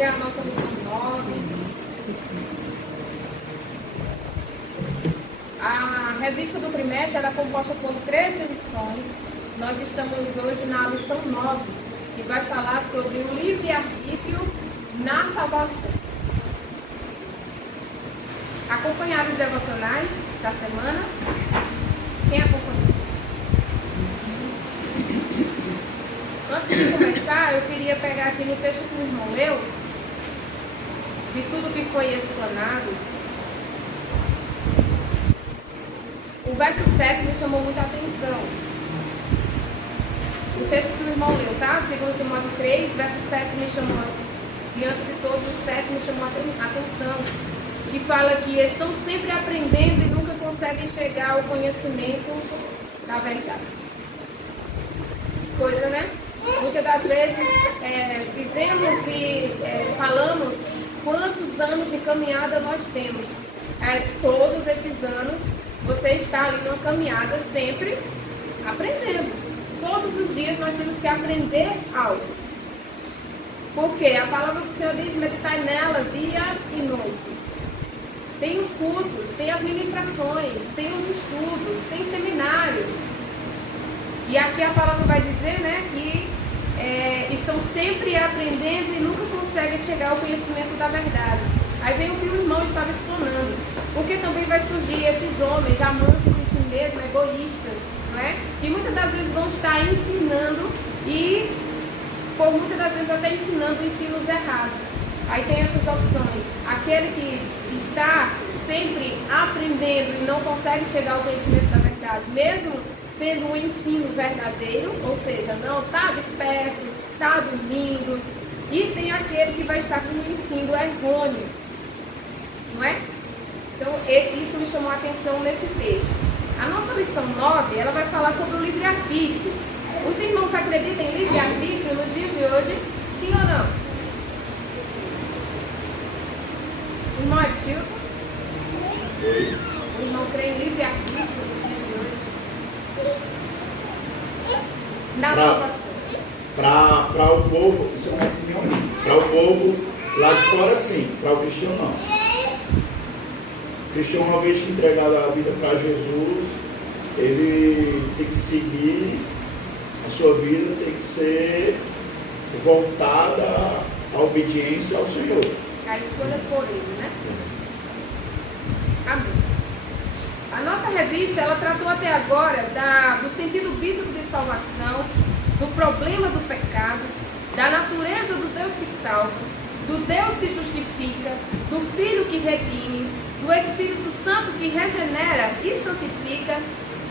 que é a nossa lição 9. A revista do trimestre ela é composta por 13 lições. Nós estamos hoje na lição 9, que vai falar sobre o livre-arbítrio na salvação. Acompanharam os devocionais da semana? Quem acompanhou? Antes de começar, eu queria pegar aqui no texto que o irmão leu, de tudo que foi explanado. O verso 7 me chamou muita atenção. O texto que o irmão leu, tá? 2 Timóteo 3, verso 7 me chamou, diante de todos os 7 me chamou a atenção. Que fala que estão sempre aprendendo e nunca conseguem chegar ao conhecimento da verdade. Coisa, né? Muitas das vezes dizemos e falamos quantos anos de caminhada nós temos. Todos esses anos você está ali numa caminhada sempre aprendendo. Todos os dias nós temos que aprender algo. Porque a palavra do Senhor diz: meditar nela dia e noite. Tem os cultos, tem as ministrações, tem os estudos, tem seminários. E aqui a palavra vai dizer, né, que estão sempre aprendendo e nunca conseguem chegar ao conhecimento da verdade. Aí vem o que o irmão estava explanando. Porque também vai surgir esses homens amantes de si mesmos, egoístas, não é? Que muitas das vezes vão estar ensinando e, por muitas das vezes, até ensinando ensinos errados. Aí tem essas opções. Aquele que está sempre aprendendo e não consegue chegar ao conhecimento da verdade, mesmo sendo um ensino verdadeiro, ou seja, não está disperso, está dormindo. E tem aquele que vai estar com um ensino errôneo, não é? Então, isso me chamou a atenção nesse texto. A nossa lição 9, ela vai falar sobre o livre-arbítrio. Os irmãos acreditam em livre-arbítrio nos dias de hoje? Sim ou não? O irmão Edilson? O irmão crê em livre-arbítrio nos dias de hoje? Na salvação. Para o povo, isso é uma opinião minha. Para o povo lá de fora, sim. Para o cristão, não. O cristão, uma vez entregado a vida para Jesus, ele tem que seguir, a sua vida tem que ser voltada à obediência ao Senhor. A escolha por ele, né? Amém. A nossa revista, ela tratou até agora do sentido bíblico de salvação, do problema do pecado, da natureza do Deus que salva, do Deus que justifica, do Filho que redime, do Espírito Santo que regenera e santifica,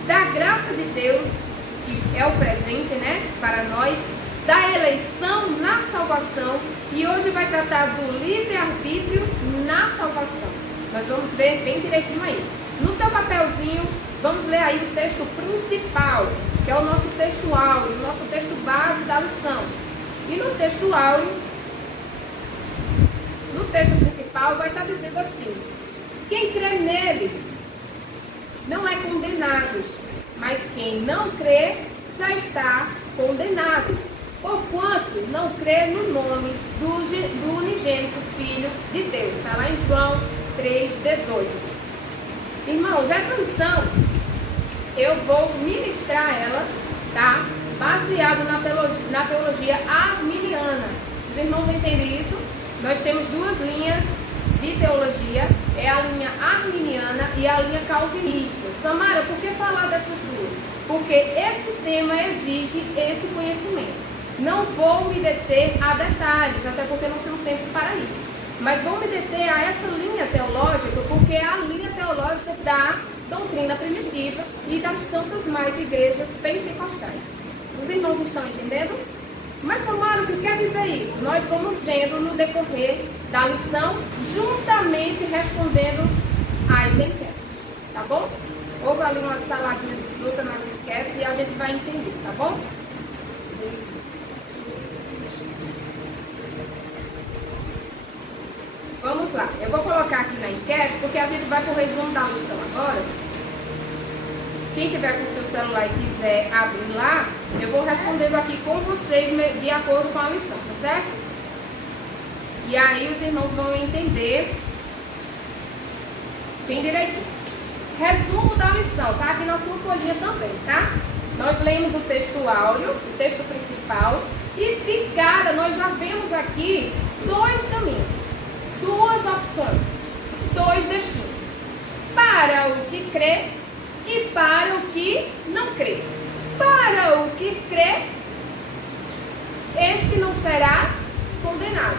da graça de Deus, que é o presente, né, para nós, da eleição na salvação, e hoje vai tratar do livre-arbítrio na salvação. Nós vamos ver bem direitinho aí. No seu papelzinho, vamos ler aí o texto principal, que é o nosso texto áureo, o nosso texto base da lição. E no texto áureo, no texto principal, vai estar dizendo assim: quem crê nele não é condenado, mas quem não crê já está condenado, porquanto não crê no nome do unigênito Filho de Deus. Está lá em João 3,18. Irmãos, essa lição eu vou ministrar ela, tá? Baseado na teologia arminiana. Os irmãos entendem isso? Nós temos duas linhas de teologia, é a linha arminiana e a linha calvinista. Samara, por que falar dessas duas? Porque esse tema exige esse conhecimento. Não vou me deter a detalhes, até porque não tenho tempo para isso. Mas vou me deter a essa linha teológica, porque é a linha teológica da doutrina primitiva e das tantas mais igrejas pentecostais. Os irmãos estão entendendo? Mas, Samara, o que quer dizer isso? Nós vamos vendo no decorrer da lição, juntamente respondendo às enquetes, tá bom? Houve ali uma saladinha de fruta nas enquetes e a gente vai entender, tá bom? Vamos lá, eu vou colocar aqui na enquete, porque a gente vai para o resumo da lição agora. Quem tiver com o seu celular e quiser abrir lá, eu vou respondendo aqui com vocês de acordo com a lição, tá certo? E aí os irmãos vão entender bem direitinho. Resumo da lição, tá? Aqui na sua folhinha também, tá? Nós lemos o texto áureo, o texto principal, e de cara nós já vemos aqui dois caminhos, duas opções, dois destinos. Para o que crê e para o que não crê. Para o que crê, este não será condenado.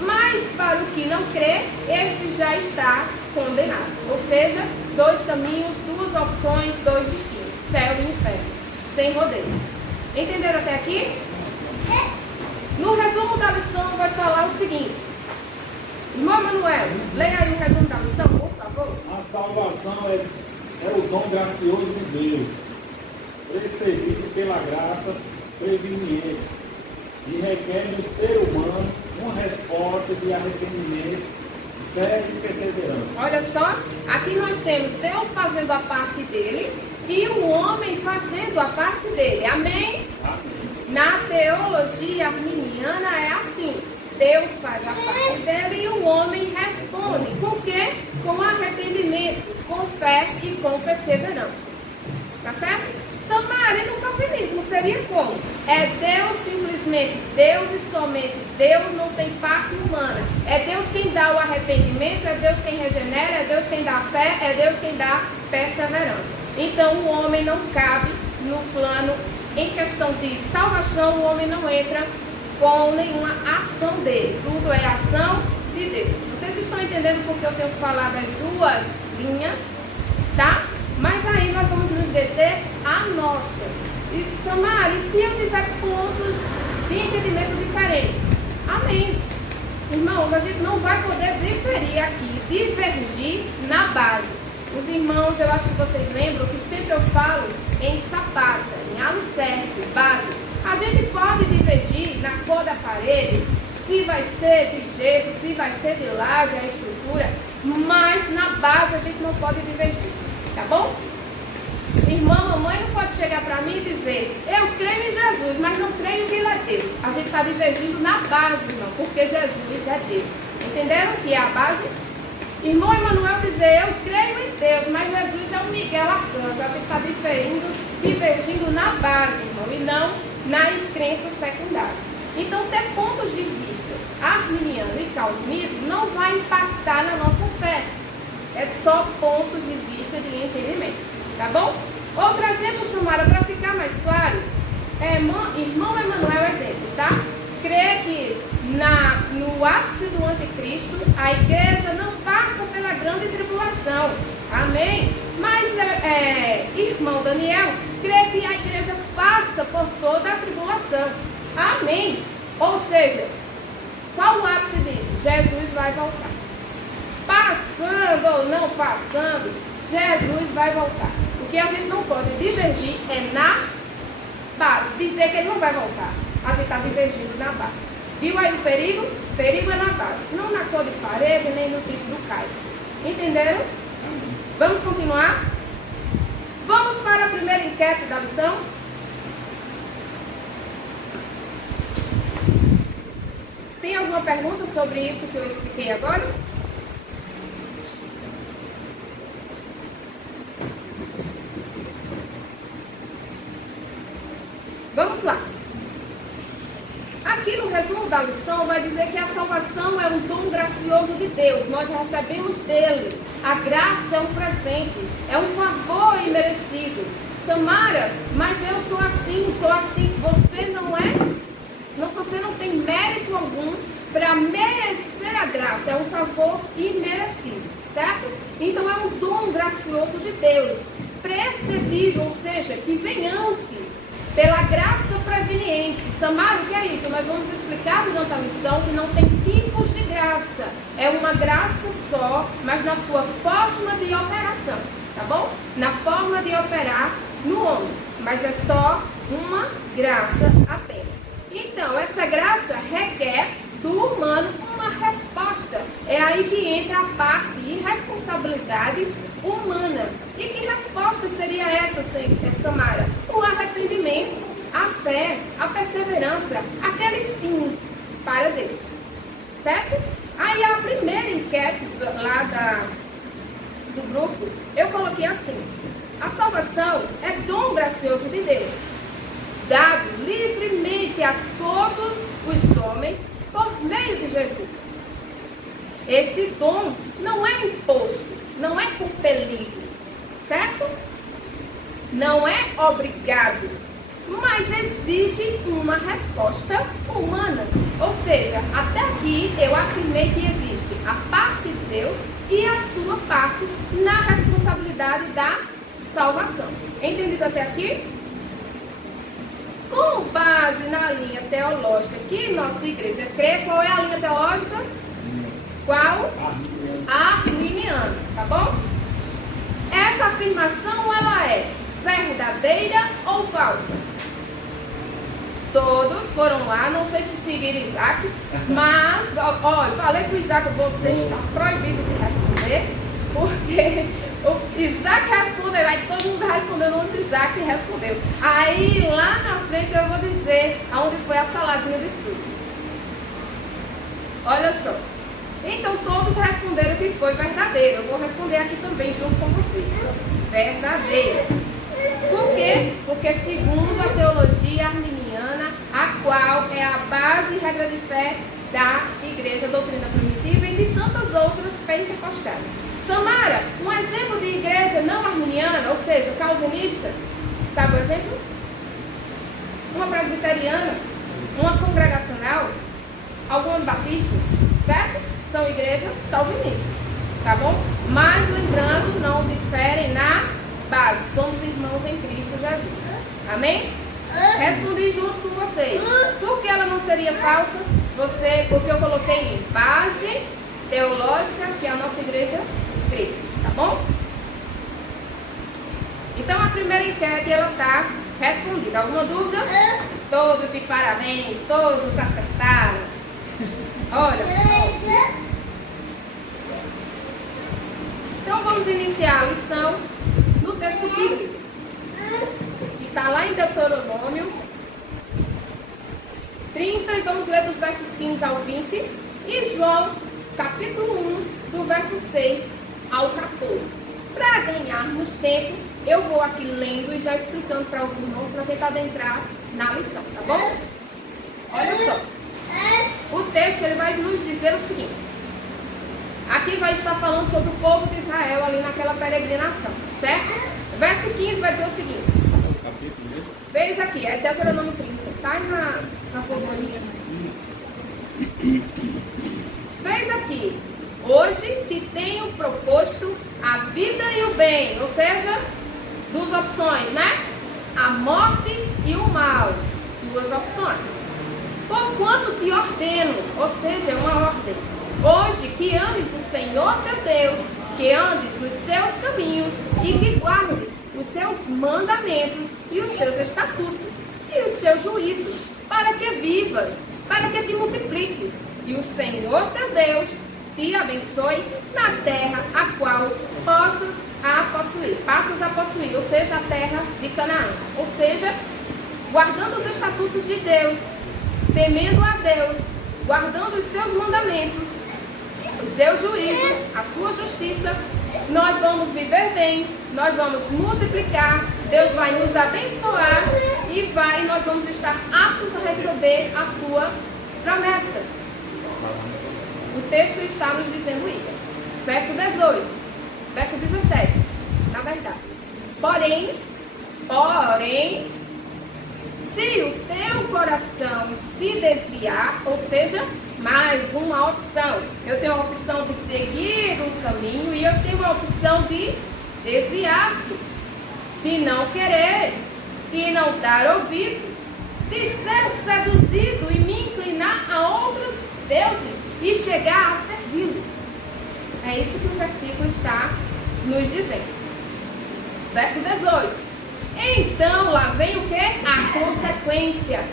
Mas para o que não crê, este já está condenado. Ou seja, dois caminhos, duas opções, dois destinos. Céu e inferno. Sem rodeios. Entenderam até aqui? No resumo da lição vai falar o seguinte. Irmão Manuel, leia aí o resumo da lição, por favor. A salvação é o dom gracioso de Deus, precedido pela graça preveniente, e requer do ser humano uma resposta de arrependimento, fé e perseverança. Olha só, aqui nós temos Deus fazendo a parte dele e o homem fazendo a parte dele. Amém? Amém. Na teologia arminiana é assim. Deus faz a parte dele e o homem responde. Com o quê? Com arrependimento, com fé e com perseverança. Tá certo? Samara, no calvinismo seria como? É Deus simplesmente, Deus e somente Deus, não tem parte humana. É Deus quem dá o arrependimento, é Deus quem regenera, é Deus quem dá a fé, é Deus quem dá perseverança. Então o homem não cabe no plano, em questão de salvação, o homem não entra com nenhuma ação dele. Tudo é ação de Deus. Vocês estão entendendo porque eu tenho que falar das duas linhas, tá? Mas aí nós vamos nos deter a nossa. E, Samara, e se eu tiver pontos de entendimento diferentes? Amém. Irmãos, a gente não vai poder diferir aqui, divergir na base. Os irmãos, eu acho que vocês lembram que sempre eu falo em sapata, em alicerce, base. A gente pode divergir na cor da parede, se vai ser de gesso, se vai ser de laje, a estrutura, mas na base a gente não pode divergir. Tá bom? Irmã, mamãe não pode chegar para mim e dizer, eu creio em Jesus, mas não creio que Ele é Deus. A gente está divergindo na base, irmão, porque Jesus é Deus. Entenderam que é a base? Irmão Emanuel dizer, eu creio em Deus, mas Jesus é o Miguel Arcanjo. A gente está divergindo na base, irmão, e não nas crenças secundárias. Então, ter pontos de vista arminiano e calvinismo não vai impactar na nossa fé. É só pontos de vista de entendimento, tá bom? Outro exemplo, Samara, para ficar mais claro, irmão Emanuel, exemplos, tá? Crê que no ápice do anticristo, a igreja não passa pela grande tribulação, amém? Mas, irmão Daniel, crê que a igreja passa por toda a tribulação, amém? Ou seja, qual o ápice disso? Jesus vai voltar. Passando ou não passando, Jesus vai voltar. O que a gente não pode divergir é na base. Dizer que ele não vai voltar. A gente está divergindo na base. Viu aí o perigo? O perigo é na base. Não na cor de parede, nem no tipo do caio. Entenderam? Vamos continuar? Vamos para a primeira enquete da lição? Tem alguma pergunta sobre isso que eu expliquei agora? Vamos lá. Aqui no resumo da lição vai dizer que a salvação é um dom gracioso de Deus. Nós recebemos dele. A graça é um presente. É um favor imerecido. Samara, mas eu sou assim. Você não é? Você não tem mérito algum para merecer a graça. É um favor imerecido. Certo? Então é um dom gracioso de Deus. Precedido, ou seja, que vem antes. Pela graça preveniente. Samara, o que é isso? Nós vamos explicar durante a lição que não tem tipos de graça. É uma graça só, mas na sua forma de operação. Tá bom? Na forma de operar no homem. Mas é só uma graça apenas. Então, essa graça requer do humano uma resposta. É aí que entra a parte de responsabilidade humana. E que resposta seria essa, Samara? O arrependimento, a fé, a perseverança, aquele sim para Deus. certo? Aí a primeira enquete lá do grupo, eu coloquei assim: a salvação é dom gracioso de Deus, dado livremente a todos os homens por meio de Jesus. Esse dom não é imposto, não é compelido, certo? Não é obrigado, mas exige uma resposta humana. Ou seja, até aqui eu afirmei que existe a parte de Deus e a sua parte na responsabilidade da salvação. Entendido até aqui? Com base na linha teológica que nossa igreja crê, qual é a linha teológica? Qual? Arminiana, tá bom? Essa afirmação, ela é verdadeira ou falsa? Todos foram lá, não sei se seguiram Isaac, mas, olha, falei com o Isaac, você está proibido de responder, porque o Isaac respondeu, aí todo mundo respondeu, não, o Isaac respondeu. Aí lá na frente eu vou dizer aonde foi a saladinha de frutos. Olha só. Então todos responderam que foi verdadeiro. Eu vou responder aqui também junto com vocês. Verdadeira. Por quê? Porque segundo a teologia arminiana, a qual é a base e regra de fé da Igreja Doutrina Primitiva e de tantas outras pentecostais. Samara, um exemplo de igreja não arminiana, ou seja, calvinista, sabe o exemplo? Uma presbiteriana, uma congregacional, algumas batistas, certo? São igrejas calvinistas, tá bom? Mas lembrando, não diferem na base, somos irmãos em Cristo Jesus. Amém? Respondi junto com vocês. Por que ela não seria falsa? Porque eu coloquei em base teológica que a nossa igreja crê, tá bom? Então a primeira enquete ela está respondida. Alguma dúvida? Todos de parabéns, todos acertaram. Olha só. Então vamos iniciar a lição no texto bíblico, que está lá em Deuteronômio 30, e vamos ler dos versos 15 ao 20, e João, capítulo 1, do verso 6 ao 14. Para ganharmos tempo, eu vou aqui lendo e já explicando para os irmãos, para a gente adentrar na lição, tá bom? Olha só. O texto ele vai nos dizer o seguinte. Aqui vai estar falando sobre o povo de Israel ali naquela peregrinação, certo? Verso 15 vai dizer o seguinte. Veja aqui, é Deuteronômio 30, tá na folhinha. Veja aqui. Hoje te tenho proposto a vida e o bem, ou seja, duas opções, né? A morte e o mal, duas opções. Porquanto te ordeno, ou seja, é uma ordem, hoje que ames o Senhor teu Deus, que andes nos seus caminhos e que guardes os seus mandamentos e os seus estatutos e os seus juízos, para que vivas, para que te multipliques, e o Senhor teu Deus te abençoe na terra a qual passas a possuir, ou seja, a terra de Canaã, ou seja, guardando os estatutos de Deus, temendo a Deus, guardando os seus mandamentos, os seus juízos, a sua justiça, nós vamos viver bem, nós vamos multiplicar, Deus vai nos abençoar e nós vamos estar aptos a receber a sua promessa. O texto está nos dizendo isso. Verso 18, verso 17, na verdade. Porém, se o teu coração se desviar, ou seja, mais uma opção. Eu tenho a opção de seguir um caminho e eu tenho a opção de desviar-se, de não querer, de não dar ouvidos, de ser seduzido e me inclinar a outros deuses e chegar a servi-los. É isso que o versículo está nos dizendo. Verso 18. Então, lá vem o que? A consequência.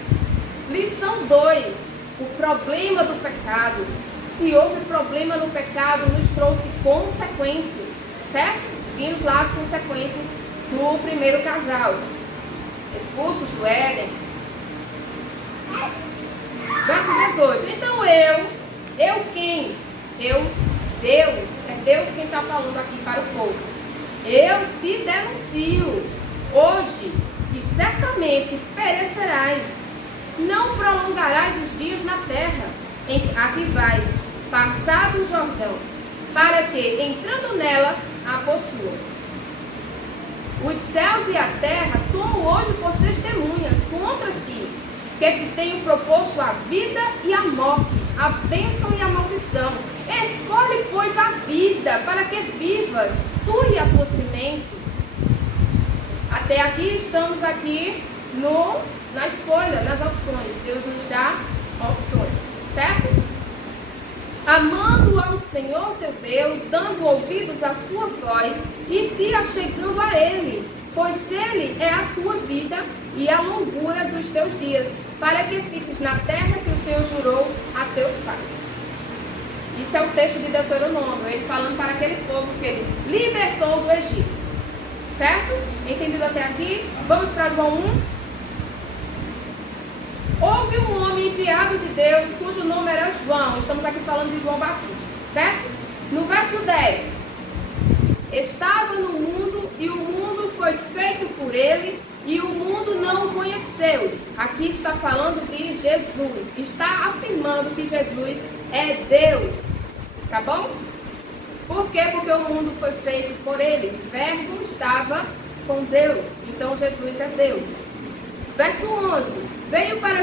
Lição 2. O problema do pecado. Se houve problema no pecado, nos trouxe consequências. Certo? Vimos lá as consequências do primeiro casal. Expulsos do Éden. Verso 18. Então eu Eu quem? Eu, Deus. É Deus quem está falando aqui para o povo. Eu te denuncio hoje que certamente perecerás. Não prolongarás os dias na terra em que vais passar do Jordão, para que, entrando nela, a possuas. Os céus e a terra tomam hoje por testemunhas contra ti, que te tenho proposto a vida e a morte, a bênção e a maldição. Escolhe, pois, a vida, para que vivas, tu e a tua semente. Até aqui estamos aqui na escolha, nas opções. Deus nos dá opções, certo? Amando ao Senhor teu Deus, dando ouvidos à sua voz e te achegando a Ele, pois Ele é a tua vida e a longura dos teus dias, para que fiques na terra que o Senhor jurou a teus pais. Isso é o texto de Deuteronômio, ele falando para aquele povo que ele libertou do Egito. Certo? Entendido até aqui? Vamos para João 1. Houve um homem enviado de Deus, cujo nome era João. Estamos aqui falando de João Batista. Certo? No verso 10. Estava no mundo e o mundo foi feito por ele e o mundo não o conheceu. Aqui está falando de Jesus. Está afirmando que Jesus é Deus. Tá bom? Por quê? Porque o mundo foi feito por ele. O verbo estava com Deus. Então Jesus é Deus. Verso 11. Veio para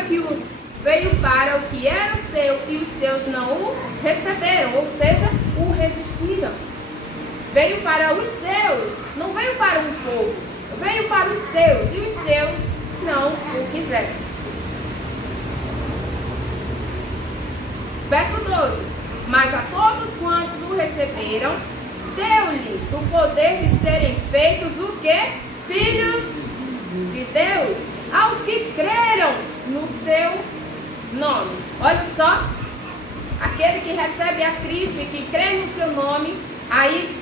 o que era seu e os seus não o receberam. Ou seja, o resistiram. Veio para os seus. Não veio para um povo. Veio para os seus. E os seus não o quiseram. Verso 12. Mas a todos quantos o receberam, deu-lhes o poder de serem feitos o quê? Filhos de Deus. Aos que creram no seu nome. Olha só. Aquele que recebe a Cristo e que crê no seu nome, aí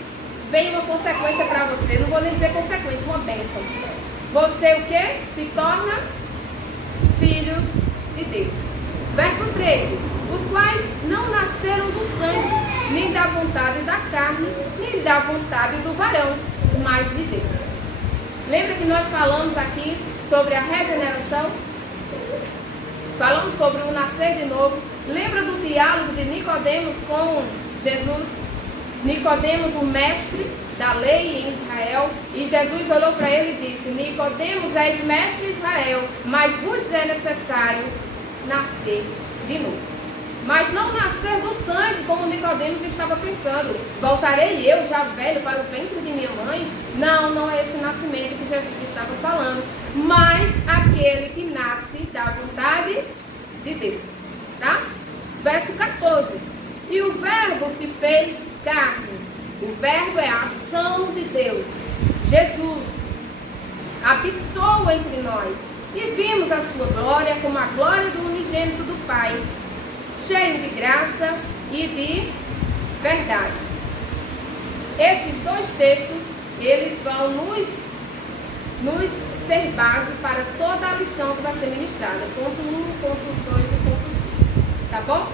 vem uma consequência para você. Não vou nem dizer consequência, uma bênção. Você o quê? Se torna filhos de Deus. Verso 13. Os quais não nasceram do sangue, nem da vontade da carne, nem da vontade do varão, mas de Deus. Lembra que nós falamos aqui sobre a regeneração? Falamos sobre o nascer de novo. Lembra do diálogo de Nicodemos com Jesus? Nicodemos, o mestre da lei em Israel, e Jesus olhou para ele e disse: Nicodemos, és mestre em Israel, mas vos é necessário nascer de novo. Mas não nascer do sangue, como Nicodemos estava pensando. Voltarei eu, já velho, para o ventre de minha mãe? Não, não é esse nascimento que Jesus estava falando. Mas aquele que nasce da vontade de Deus. Tá? Verso 14. E o verbo se fez carne. O verbo é a ação de Deus. Jesus habitou entre nós. E vimos a sua glória como a glória do unigênito do Pai, cheio de graça e de verdade. Esses dois textos, eles vão nos ser base para toda a lição que vai ser ministrada. Ponto 1, ponto 2 e ponto 3. Tá bom?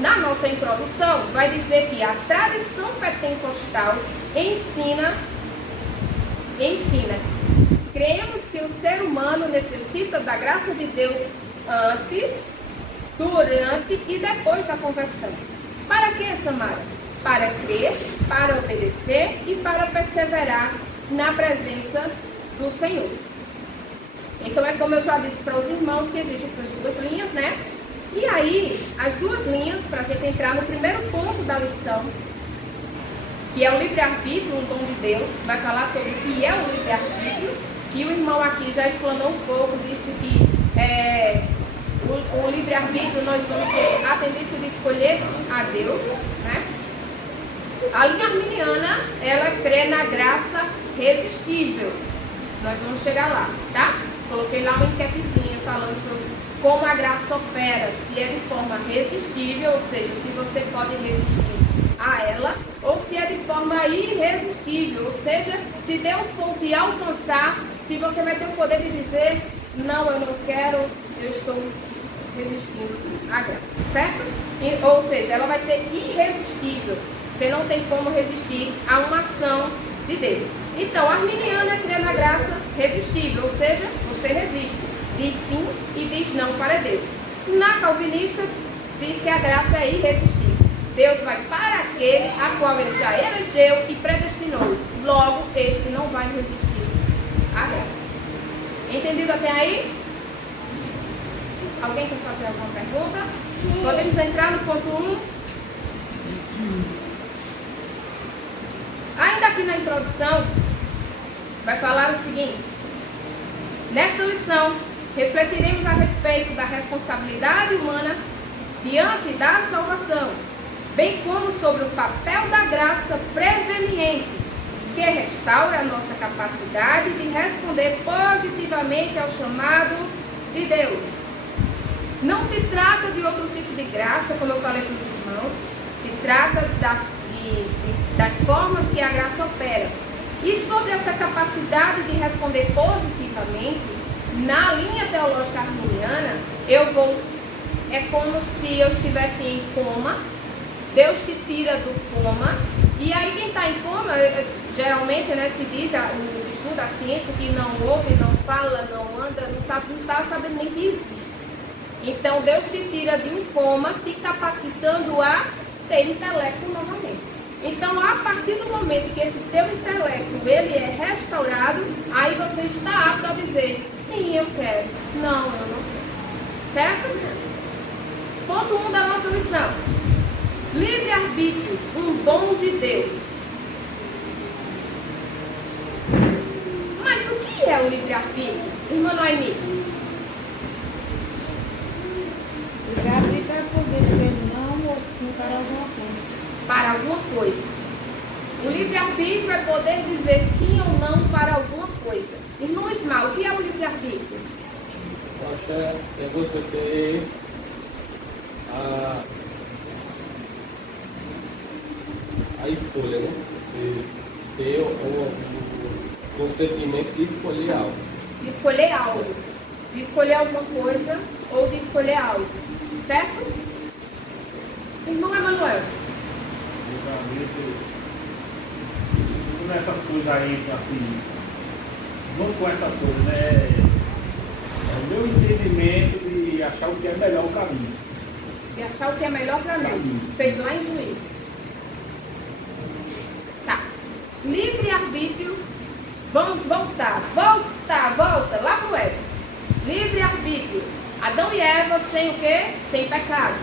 Na nossa introdução, vai dizer que a tradição pentecostal ensina. Cremos que o ser humano necessita da graça de Deus antes, durante e depois da conversão. Para que, Samara? Para crer, para obedecer e para perseverar na presença do Senhor. Então é como eu já disse para os irmãos que existem essas duas linhas, né? E aí, as duas linhas, para a gente entrar no primeiro ponto da lição, que é o livre-arbítrio, um dom de Deus, vai falar sobre o que é o livre-arbítrio, e o irmão aqui já explanou um pouco, disse que o livre-arbítrio nós vamos ter a tendência de escolher a Deus, né? A linha arminiana, ela crê na graça resistível. Nós vamos chegar lá, tá? Coloquei lá uma enquetezinha falando sobre como a graça opera, se é de forma resistível, ou seja, se você pode resistir a ela, ou se é de forma irresistível, ou seja, se Deus for te alcançar, se você vai ter o poder de dizer, não, eu não quero, eu estou resistindo à graça, certo? Ou seja, ela vai ser irresistível. Você não tem como resistir a uma ação de Deus. Então, a arminiana crê na graça resistível, ou seja, você resiste, diz sim e diz não para Deus. Na calvinista, diz que a graça é irresistível. Deus vai para aquele a qual ele já elegeu e predestinou. Logo, este não vai resistir à graça. Entendido até aí? Alguém quer fazer alguma pergunta? Podemos entrar no ponto 1. Ainda aqui na introdução, vai falar o seguinte: nesta lição, refletiremos a respeito da responsabilidade humana diante da salvação, bem como sobre o papel da graça preveniente, que restaura a nossa capacidade de responder positivamente ao chamado de Deus. Não se trata de outro tipo de graça, como eu falei para os irmãos, se trata das formas que a graça opera. E sobre essa capacidade de responder positivamente, na linha teológica arminiana, é como se eu estivesse em coma, Deus te tira do coma, e aí quem está em coma, geralmente, né, se diz, os estudos, a ciência, que não ouve, não fala, não anda, não está sabendo nem que existe. Então Deus te tira de um coma, te capacitando a ter intelecto novamente. Então, a partir do momento que esse teu intelecto ele é restaurado, aí você está apto a dizer, sim, eu quero, não, eu não quero. Certo? Ponto 1 da nossa lição. Livre-arbítrio, um dom de Deus. Mas o que é o livre-arbítrio, irmã Noemi? Livre-arbítrio é poder dizer não ou sim para alguma coisa. Para alguma coisa. O livre-arbítrio é poder dizer sim ou não para alguma coisa. Irmão Ismael, o que é o livre-arbítrio? Eu acho que é você ter a escolha, né? Você ter o consentimento de escolher algo. De escolher algo. De escolher alguma coisa ou de escolher algo. Certo? Irmão Emanuel. Tudo essas coisas aí, assim, vamos com essas coisas, né? É o meu entendimento de achar o que é melhor o caminho. De achar o que é melhor para mim. Feito lá em Juízo. Tá. Livre-arbítrio. Vamos voltar. Volta lá pro Éden. Livre-arbítrio. Adão e Eva sem o quê? Sem pecado.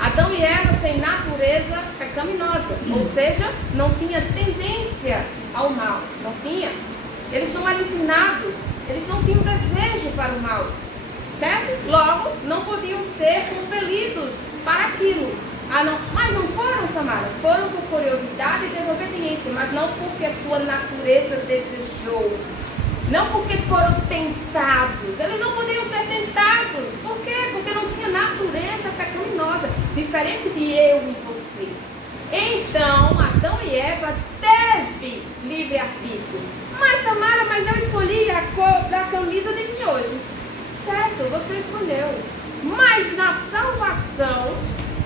Adão e Eva sem natureza pecaminosa, ou seja, não tinha tendência ao mal, não tinha. Eles não eram inclinados, eles não tinham desejo para o mal, certo? Logo, não podiam ser compelidos para aquilo. Mas não foram, Samara, foram por curiosidade e desobediência, mas não porque sua natureza desejou. Não porque foram tentados. Eles não podiam ser tentados. Por quê? Porque não tinha natureza pecaminosa. Diferente de eu e você. Então, Adão e Eva teve livre-arbítrio. Mas, Samara, eu escolhi a cor da camisa de mim hoje. Certo, você escolheu. Mas na salvação,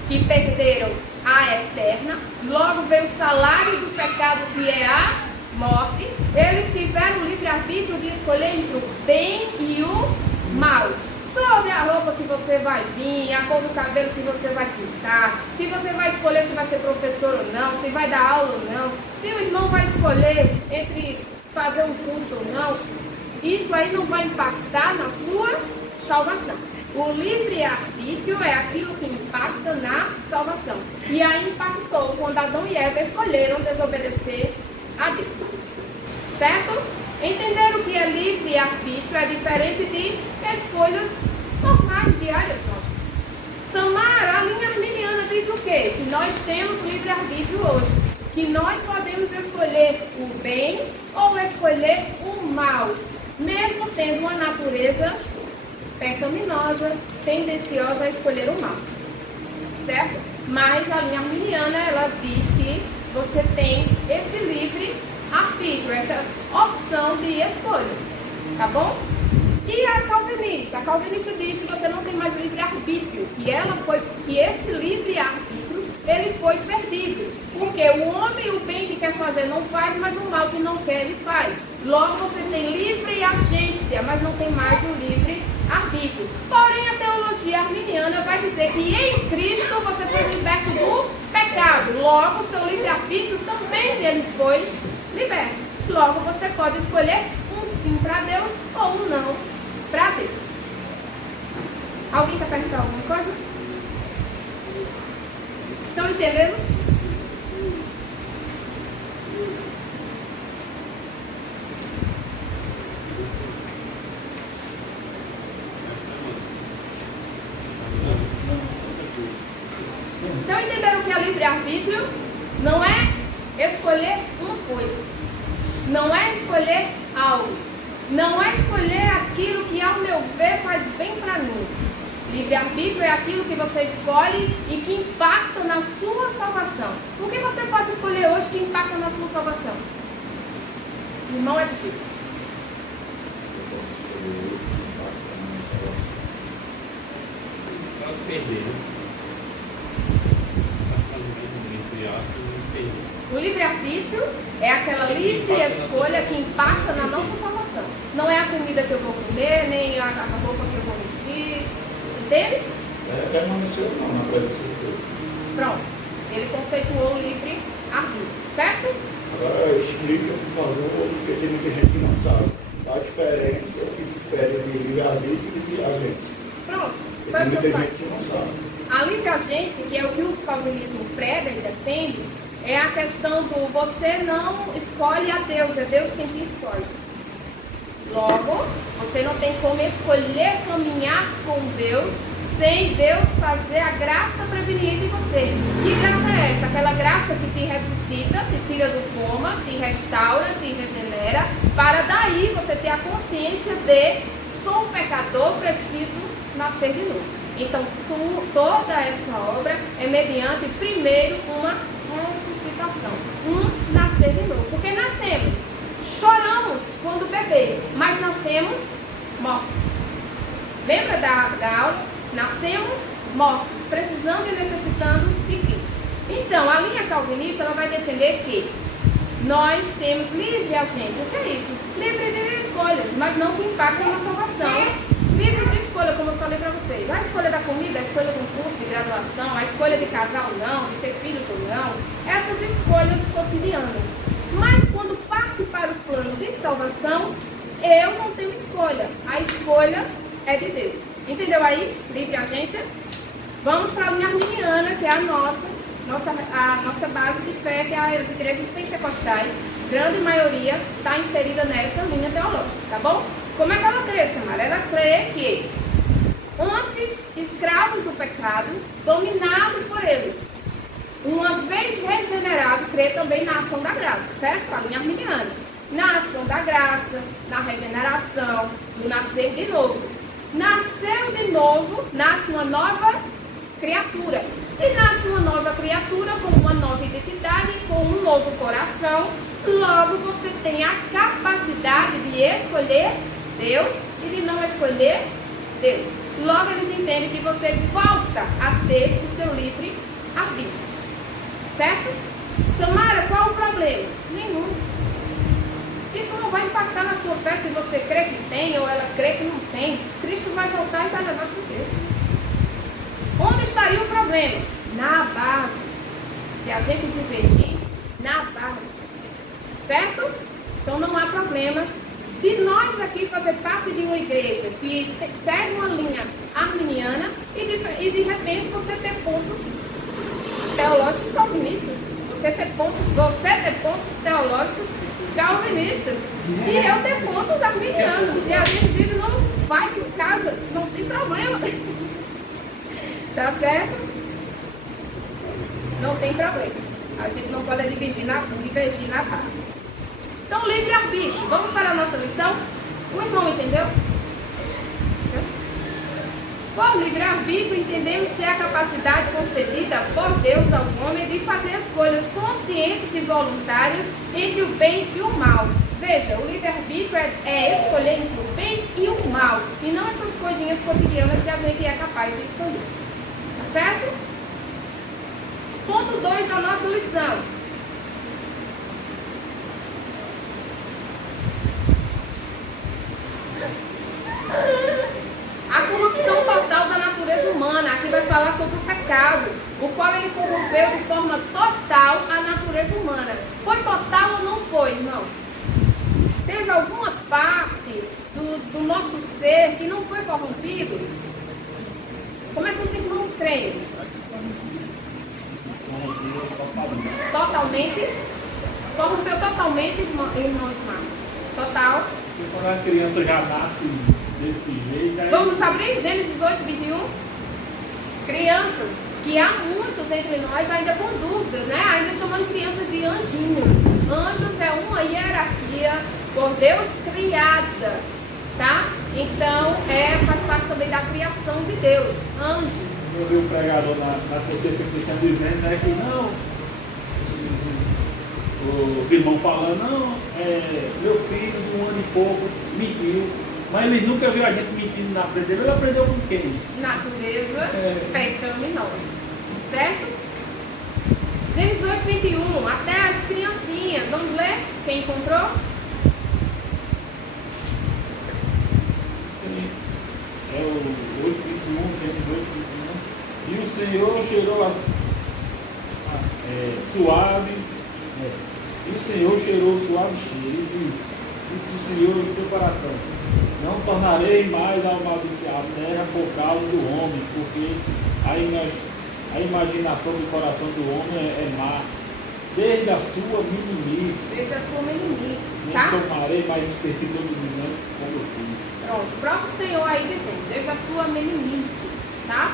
que perderam a eterna, logo veio o salário do pecado, que é a morte, eles tiveram o livre-arbítrio de escolher entre o bem e o mal. Sobre a roupa que você vai vir, a cor do cabelo que você vai pintar, se você vai escolher se vai ser professor ou não, se vai dar aula ou não, se o irmão vai escolher entre fazer um curso ou não, isso aí não vai impactar na sua salvação. O livre-arbítrio é aquilo que impacta na salvação. E aí impactou quando Adão e Eva escolheram desobedecer a Deus. Certo? Entender o que é livre-arbítrio é diferente de escolhas normais, diárias nossas. Samara, a linha arminiana diz o quê? Que nós temos livre-arbítrio hoje. Que nós podemos escolher o bem ou escolher o mal. Mesmo tendo uma natureza pecaminosa, tendenciosa a escolher o mal. Certo? Mas a linha arminiana, ela diz que você tem esse livre-arbítrio, essa opção de escolha. Tá bom? E a calvinista? A calvinista diz que você não tem mais livre-arbítrio. livre-arbítrio, que esse livre-arbítrio, ele foi perdido. Porque o homem o bem que quer fazer não faz, mas o mal que não quer, ele faz. Logo você tem livre agência, mas não tem mais o livre-arbítrio. Porém, a teologia arminiana vai dizer que em Cristo você foi liberto do pecado. Logo, o seu livre-arbítrio também ele foi liberto. Logo, você pode escolher um sim para Deus ou um não para Deus. Alguém quer perguntar alguma coisa? Estão entendendo? Então entenderam que é livre-arbítrio? Não é escolher uma coisa, não é escolher algo, não é escolher aquilo que ao meu ver faz bem para mim. Livre-arbítrio é aquilo que você escolhe e que impacta na sua salvação. O que você pode escolher hoje que impacta na sua salvação? Irmão Edil. Pode perder, né? O livre-arbítrio é aquela livre escolha que impacta na nossa salvação. Não é a comida que eu vou comer, nem a roupa que eu vou vestir. Entende? É permaneceu não na presença de Deus. Pronto. Ele conceituou o livre-arbítrio, certo? Agora explica, por favor, porque tem muita gente que não sabe a diferença que difere de livre-arbítrio e de agência. Pronto. Tem muita gente que não sabe. A livre agência, que é o que o calvinismo prega e defende, é a questão do você não escolhe a Deus, é Deus quem te escolhe. Logo, você não tem como escolher caminhar com Deus sem Deus fazer a graça preveniente em você. Que graça é essa? Aquela graça que te ressuscita, te tira do coma, te restaura, te regenera, para daí você ter a consciência de sou um pecador, preciso nascer de novo. Então, toda essa obra é mediante, primeiro, uma ressuscitação. Nascer de novo. Porque nascemos, choramos quando bebê, mas nascemos mortos. Lembra da aula? Nascemos mortos, precisando e necessitando de Cristo. Então, a linha calvinista ela vai defender que nós temos livre agência. O que é isso? Livre de escolhas, mas não que impactam na salvação. Livre de escolha, como eu falei para vocês. A escolha da comida, a escolha de um curso de graduação, a escolha de casar ou não, de ter filhos ou não. Essas escolhas cotidianas. Mas quando parte para o plano de salvação, eu não tenho escolha. A escolha é de Deus. Entendeu aí? Livre agência. Vamos para a linha arminiana, que é a nossa base de fé, que é as igrejas pentecostais. Grande maioria está inserida nessa linha teológica, tá bom? Como é que ela crê, Samara? Ela crê que antes escravos do pecado, dominados por ele. Uma vez regenerado, crê também na ação da graça, certo? A linha arminiana. Na ação da graça, na regeneração, no nascer de novo. Nasceu de novo, nasce uma nova criatura. Se nasce uma nova criatura, com uma nova identidade, com um novo coração, logo você tem a capacidade de escolher Deus e de não escolher Deus. Logo eles entendem que você volta a ter o seu livre-arbítrio. Certo? Samara, qual o problema? Nenhum. Isso não vai impactar na sua fé se você crê que tem ou ela crê que não tem. Cristo vai voltar e vai levar sua Deus. Onde estaria o problema? Na base. Se a gente divergir, na base. Certo? Então não há problema de nós aqui fazer parte de uma igreja que segue uma linha arminiana e de repente você ter pontos teológicos calvinistas. Você ter pontos teológicos calvinistas. E eu ter pontos arminianos. E a gente vive no vai que casa, não tem problema. Tá certo? Não tem problema. A gente não pode divergir na base. Então, livre-arbítrio. Vamos para a nossa lição? O irmão entendeu? Por livre-arbítrio, entendemos ser a capacidade concedida por Deus ao homem de fazer escolhas conscientes e voluntárias entre o bem e o mal. Veja, o livre-arbítrio é escolher entre o bem e o mal, e não essas coisinhas cotidianas que a gente é capaz de escolher. Tá certo? Ponto 2 da nossa lição. A corrupção total da natureza humana. Aqui vai falar sobre o pecado, o qual ele corrompeu de forma total a natureza humana. Foi total ou não foi, irmão? Teve alguma parte do nosso ser que não foi corrompido? Como é que os irmãos creem? Totalmente? Corrompeu totalmente, irmão Ismael? Total? Porque quando a criança já nasce desse jeito, aí... Vamos abrir Gênesis 8, 21? Crianças, que há muitos entre nós ainda com dúvidas, né? Ainda chamando crianças de anjinhos. Anjos é uma hierarquia por Deus criada, tá? Então, faz parte também da criação de Deus. Anjos. Eu vi um pregador na consciência cristã dizendo, né, que não, os irmãos falando, não, meu filho de 1 ano e pouco mentiu, mas eles nunca viram a gente mentindo na frente dele. Ele aprendeu com quem? Natureza pecaminosa, certo? Gênesis 8, 21, até as criancinhas, vamos ler? Quem encontrou? Sim. É o 8, 21, Gênesis 8, 21. E o Senhor cheirou suave, e o Senhor cheirou suave cheiro, e disse o Senhor em seu coração: não tornarei mais a amaldiçoar a terra por causa do homem, porque a imaginação do coração do homem é má, desde a sua meninice. Desde a sua meninice, Nem tá? tomarei mais espertido dominante como eu fiz. Pronto, o próprio Senhor aí dizendo, desde a sua meninice, tá?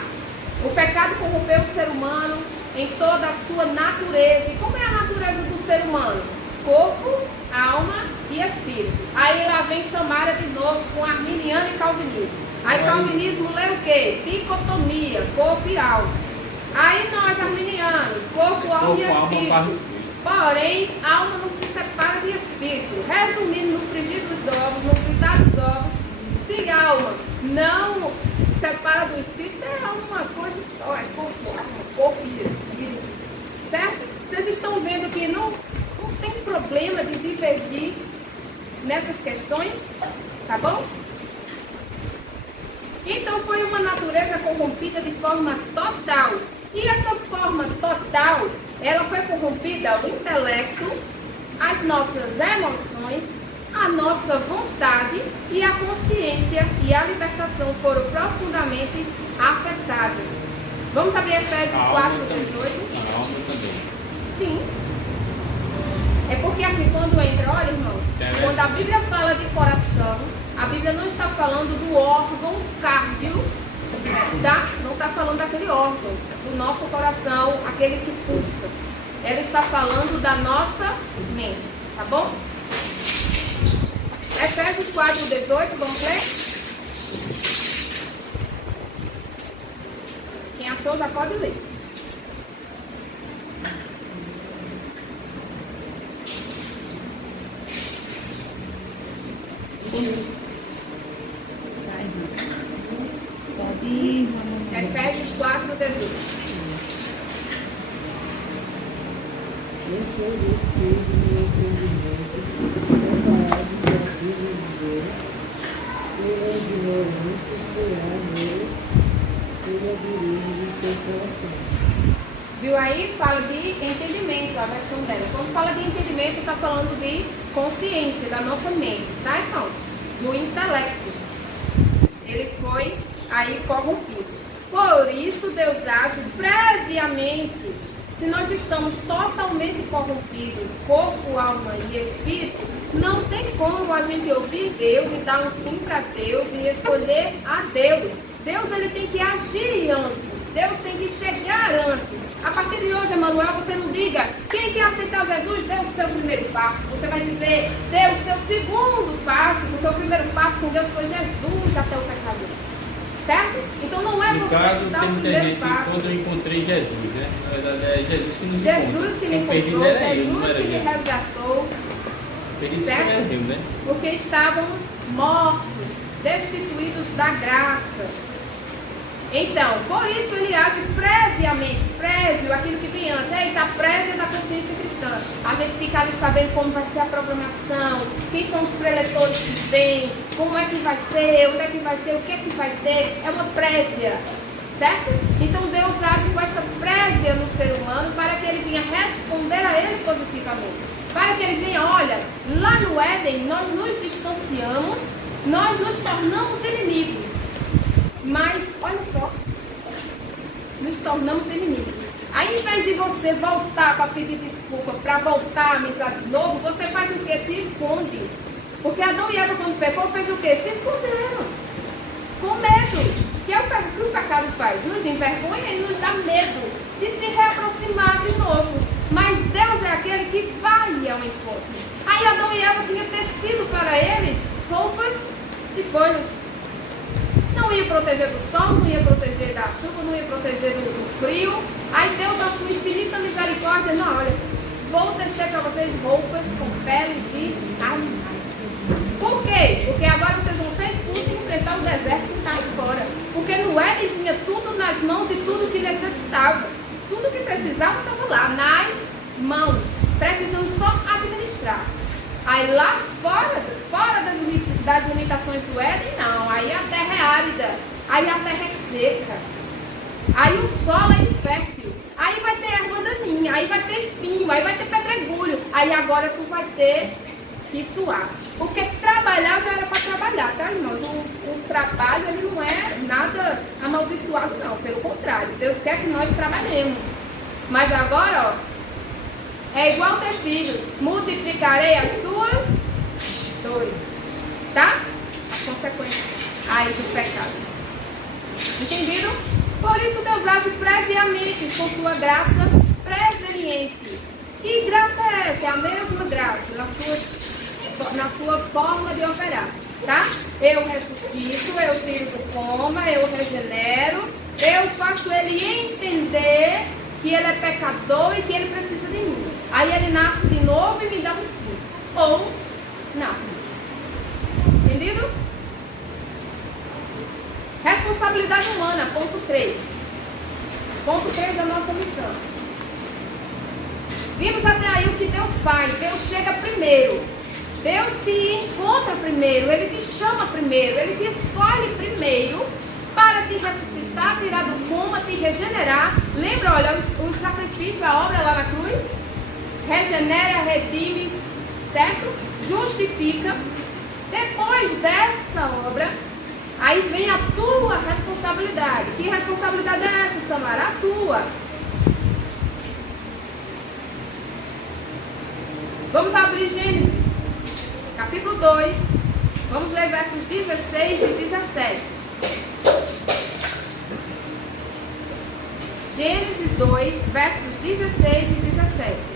O pecado corrompeu o ser humano em toda a sua natureza. E como é a natureza do ser humano? Corpo, alma e espírito. Aí lá vem Samara de novo com arminiano e calvinismo. Aí calvinismo lê o quê? Dicotomia, corpo e alma. Aí nós arminianos, corpo, alma e espírito. Porém, alma não se separa de espírito. Resumindo, no frigir dos ovos, no fritar dos ovos, se alma não separa do espírito, é uma coisa só, é corpo, alma, corpo e espírito. Certo? Vocês estão vendo que não tem problema de divergir nessas questões, tá bom? Então foi uma natureza corrompida de forma total. E essa forma total, ela foi corrompida ao intelecto, às nossas emoções, a nossa vontade e a consciência e a libertação foram profundamente afetadas. Vamos abrir Efésios 4, 18? A alma também. Sim. É porque aqui quando entra, olha irmão, quando a Bíblia fala de coração, a Bíblia não está falando do órgão cardio, tá? Não está falando daquele órgão, do nosso coração, aquele que pulsa. Ela está falando da nossa mente, tá bom? Efésios 4, 18, vamos ler? Quem achou já pode ler. Pode ir, mamãe. Efésios 4, 18. Eu sou descido no entendimento, preparado para viver, pela ignorância que há nele, pela dureza do seu coração. Viu aí? Fala de entendimento, a versão dela. Quando fala de entendimento, está falando de consciência, da nossa mente, tá, então? Do intelecto. Ele foi aí corrompido. Por isso, Deus age previamente. Se nós estamos totalmente corrompidos, corpo, alma e espírito, não tem como a gente ouvir Deus e dar um sim para Deus e escolher a Deus. Deus ele tem que agir antes. Deus tem que chegar antes. A partir de hoje, Emanuel, você não diga quem quer aceitar Jesus, dê o seu primeiro passo. Você vai dizer, dê o seu segundo passo, porque o primeiro passo com Deus foi Jesus até o pecador. Certo? Então não é você que dá o primeiro passo. Quando eu encontrei Jesus, né? Na verdade é Jesus que nos Jesus que me encontrou, Jesus que me resgatou. resgatou. Perdido Certo? era eu, né? Porque estávamos mortos destituídos da graça. Então, por isso ele age previamente, prévio, aquilo que vem antes. Eita, prévia da consciência cristã. A gente fica ali sabendo como vai ser a programação, quem são os preletores que vêm, como é que vai ser, onde é que vai ser, o que é que vai ter. É uma prévia, certo? Então Deus age com essa prévia no ser humano para que ele venha responder a ele positivamente. Para que ele venha, olha, lá no Éden nós nos distanciamos, nós nos tornamos inimigos. Mas, olha só, nos tornamos inimigos. Aí, em vez de você voltar para pedir desculpa, para voltar a amizade de novo, você faz o quê? Se esconde. Porque Adão e Eva, quando pecou, fez o quê? Se esconderam. Com medo. Que é o que o pecado faz? Nos envergonha e nos dá medo de se reaproximar de novo. Mas Deus é aquele que vai ao encontro. Aí Adão e Eva tinham tecido para eles roupas de folhas. Não ia proteger do sol, não ia proteger da chuva, não ia proteger do frio. Aí Deus, na sua infinita misericórdia, não, olha, vou tecer para vocês roupas com peles de animais. Por quê? Porque agora vocês vão ser expulsos e enfrentar o deserto que está aí fora. Porque no Éden tinha tudo nas mãos e tudo que necessitava. Tudo que precisava estava lá, nas mãos. Precisamos só administrar. Aí lá fora das limitações do Éden, não. Aí a terra é árida, aí a terra é seca, aí o solo é infértil, aí vai ter erva daninha, aí vai ter espinho, aí vai ter pedregulho, aí agora tu vai ter que suar. Porque trabalhar já era para trabalhar, tá, irmãos? O trabalho ele não é nada amaldiçoado, não. Pelo contrário, Deus quer que nós trabalhemos. Mas agora, ó, é igual ter filhos. Multiplicarei as tuas dores. Tá? As consequências aí do pecado. Entendido? Por isso Deus age previamente com sua graça preveniente. Que graça é essa? É a mesma graça na sua forma de operar. Tá? Eu ressuscito, eu tiro do coma, eu regenero, eu faço ele entender que ele é pecador e que ele precisa de mim. Aí ele nasce de novo e me dá um sim. Ou não. Entendido? Responsabilidade humana, ponto 3. Ponto 3 da nossa missão. Vimos até aí o que Deus faz. Deus chega primeiro. Deus te encontra primeiro. Ele te chama primeiro. Ele te escolhe primeiro para te ressuscitar, tirar do coma, te regenerar. Lembra, olha, o sacrifício, a obra lá na cruz? Regenera, redime, certo? Justifica. Depois dessa obra, aí vem a tua responsabilidade. Que responsabilidade é essa, Samara? A tua. Vamos abrir Gênesis, capítulo 2. Vamos ler versos 16 e 17. Gênesis 2, versos 16 e 17.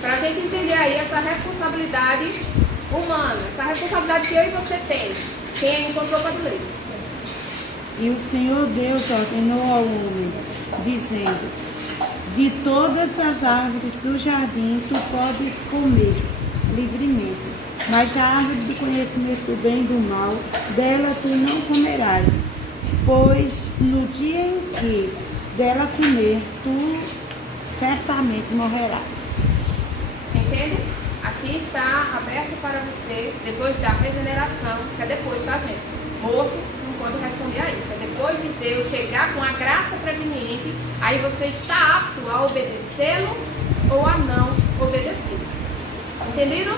Para a gente entender aí essa responsabilidade humana, essa responsabilidade que eu e você tem. Quem encontrou pode ler. E o Senhor Deus ordenou ao homem, dizendo: de todas as árvores do jardim tu podes comer livremente, mas da árvore do conhecimento do bem e do mal, dela tu não comerás, pois no dia em que dela comer, tu certamente morrerás. Entende? Aqui está aberto para você, depois da regeneração, que é depois, tá, gente? Morto, não pode responder a isso. É depois de Deus chegar com a graça preveniente, aí você está apto a obedecê-lo ou a não obedecê-lo. Entendido?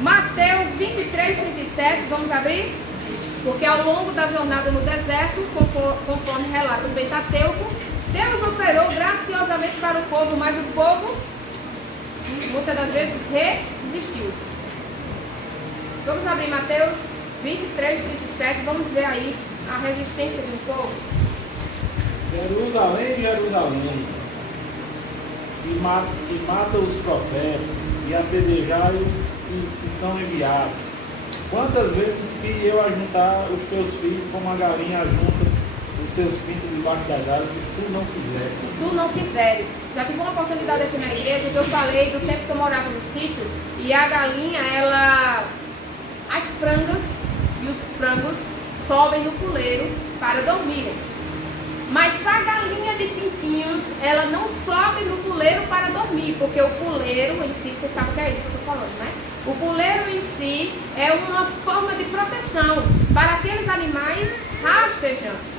Mateus 23, 37, vamos abrir? Porque ao longo da jornada no deserto, conforme relata o Pentateuco, Deus operou graciosamente para o povo, mas o povo, muitas das vezes, resistiu. Vamos abrir Mateus 23, 37, vamos ver aí a resistência do povo. Jerusalém, Jerusalém, que mata os profetas e apedrejai os que são enviados. Quantas vezes que eu ajuntar os teus filhos como a galinha ajunta os seus pintos debaixo das asas, se tu não quiseres. Tu não quiseres. Já tive uma oportunidade aqui na igreja que eu falei do tempo que eu morava no sítio e a galinha, as frangas e os frangos sobem no puleiro para dormirem. Mas a galinha de pintinhos, ela não sobe no puleiro para dormir, porque o puleiro em si, você sabe o que é isso que eu estou falando, né? O puleiro em si é uma forma de proteção para aqueles animais rastejantes.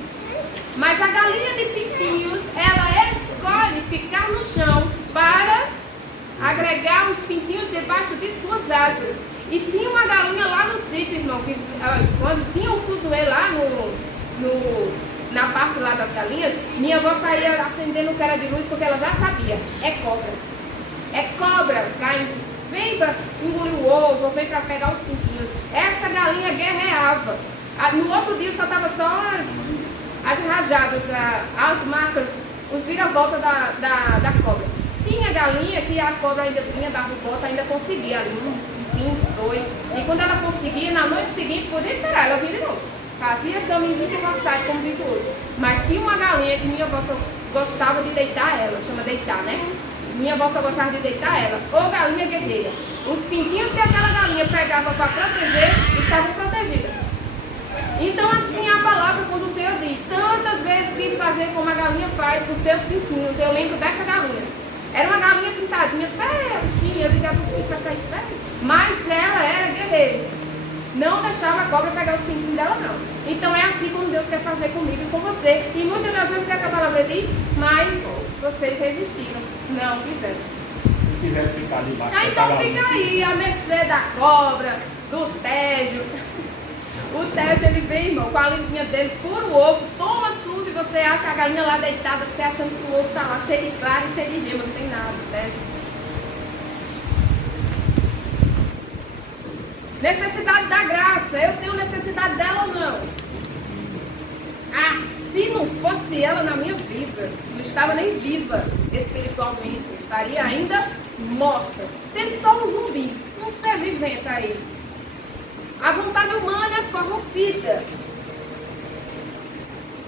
Mas a galinha de pintinhos, ela escolhe ficar no chão para agregar os pintinhos debaixo de suas asas. E tinha uma galinha lá no sítio, irmão, que quando tinha um fuzuê lá na parte lá das galinhas, minha avó saía acendendo o cara de luz porque ela já sabia, é cobra. É cobra, vem para engolir o ovo, vem para pegar os pintinhos. Essa galinha guerreava. No outro dia só estava só as rajadas, as marcas, os vira-volta da cobra. Tinha galinha que a cobra ainda vinha, dava volta, ainda conseguia ali, um pinto, dois. E quando ela conseguia, na noite seguinte, podia esperar ela vir de novo. Fazia caminho de passagem, como diz o outro. Mas tinha uma galinha que minha avó só gostava de deitar ela, chama deitar, né? Minha avó só gostava de deitar ela, ou galinha guerreira. Os pintinhos que aquela galinha pegava para proteger, estavam protegidos. Então assim é a palavra quando o Senhor diz, tantas vezes quis fazer como a galinha faz com seus pintinhos. Eu lembro dessa galinha. Era uma galinha pintadinha, feia, bichinha, eu dizia para os pintos para sair feia. Mas ela era guerreira. Não deixava a cobra pegar os pintinhos dela, não. Então é assim como Deus quer fazer comigo e com você. E muitas das vezes o que a palavra diz, mas vocês resistiram, não quiseram. Se quiser ficar debaixo dessa Então galinha, fica aí, a mercê da cobra, do Tejo. O Tejo, ele vem, irmão, com a linguinha dele, fura o ovo, toma tudo e você acha a galinha lá deitada, você achando que o ovo está lá cheio de clara e cheio de gema, não tem nada, Tejo. Necessidade da graça, eu tenho necessidade dela ou não? Ah, se não fosse ela na minha vida, não estava nem viva espiritualmente, eu estaria ainda morta, sendo só um zumbi, um ser vivente aí. A vontade humana é corrompida.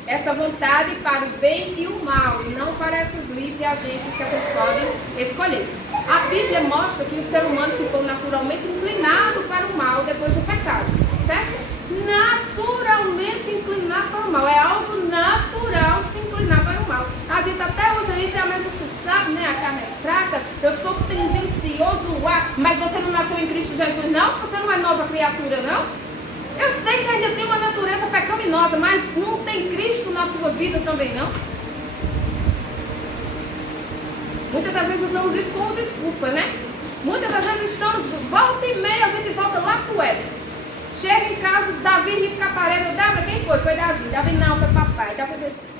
Essa vontade para o bem e o mal, e não para essas livres agências que a gente pode escolher. A Bíblia mostra que o ser humano ficou naturalmente inclinado para o mal depois do pecado, certo? Naturalmente inclinado para o mal. É algo natural se inclinar para o mal. A gente até usa isso, mas você sabe, né? A carne é fraca, eu sou tendencioso a... Mas você não nasceu em Cristo Jesus, não? Você não é nova criatura, não? Eu sei que ainda tem uma natureza pecaminosa, mas não tem Cristo na tua vida também, não? Muitas das vezes usamos isso como desculpa, né? Muitas das vezes estamos, volta e meia, a gente volta lá pro Éden. Chega em casa, Davi risca a parede. Débora, quem foi? Foi Davi. Davi não, foi papai. Davi,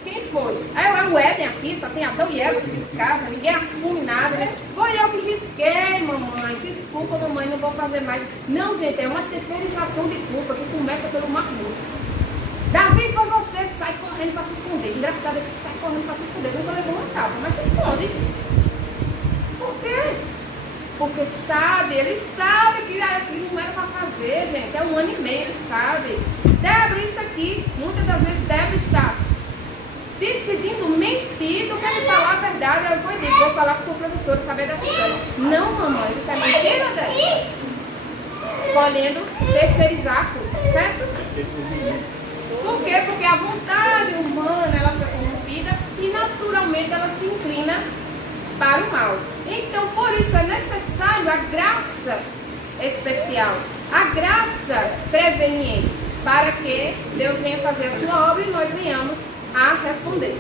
quem foi? Aí é o Éden aqui, só tem Adão e Eva aqui em casa, ninguém assume nada, né? Foi eu que risquei, mamãe. Desculpa, mamãe, não vou fazer mais. Não, gente, é uma terceirização de culpa que começa pelo marmuro. Davi, foi você, sai correndo para se esconder. Engraçado é que sai correndo para se esconder. Nunca levou uma capa, mas se esconde. Por quê? Porque sabe, ele sabe que aquilo não era para fazer, gente. É 1 ano e meio, ele sabe. Débora, isso aqui, muitas das vezes Débora está decidindo mentir do que ele falar a verdade. Eu vou falar com sua professora, saber dessa história. Não, mamãe, isso é mentira, Débora. Escolhendo terceirizar a culpa, certo? Por quê? Porque a vontade humana, ela foi corrompida e naturalmente ela se inclina para o mal. Então, por isso é necessário a graça especial, a graça preveniente, para que Deus venha fazer a sua obra e nós venhamos a responder.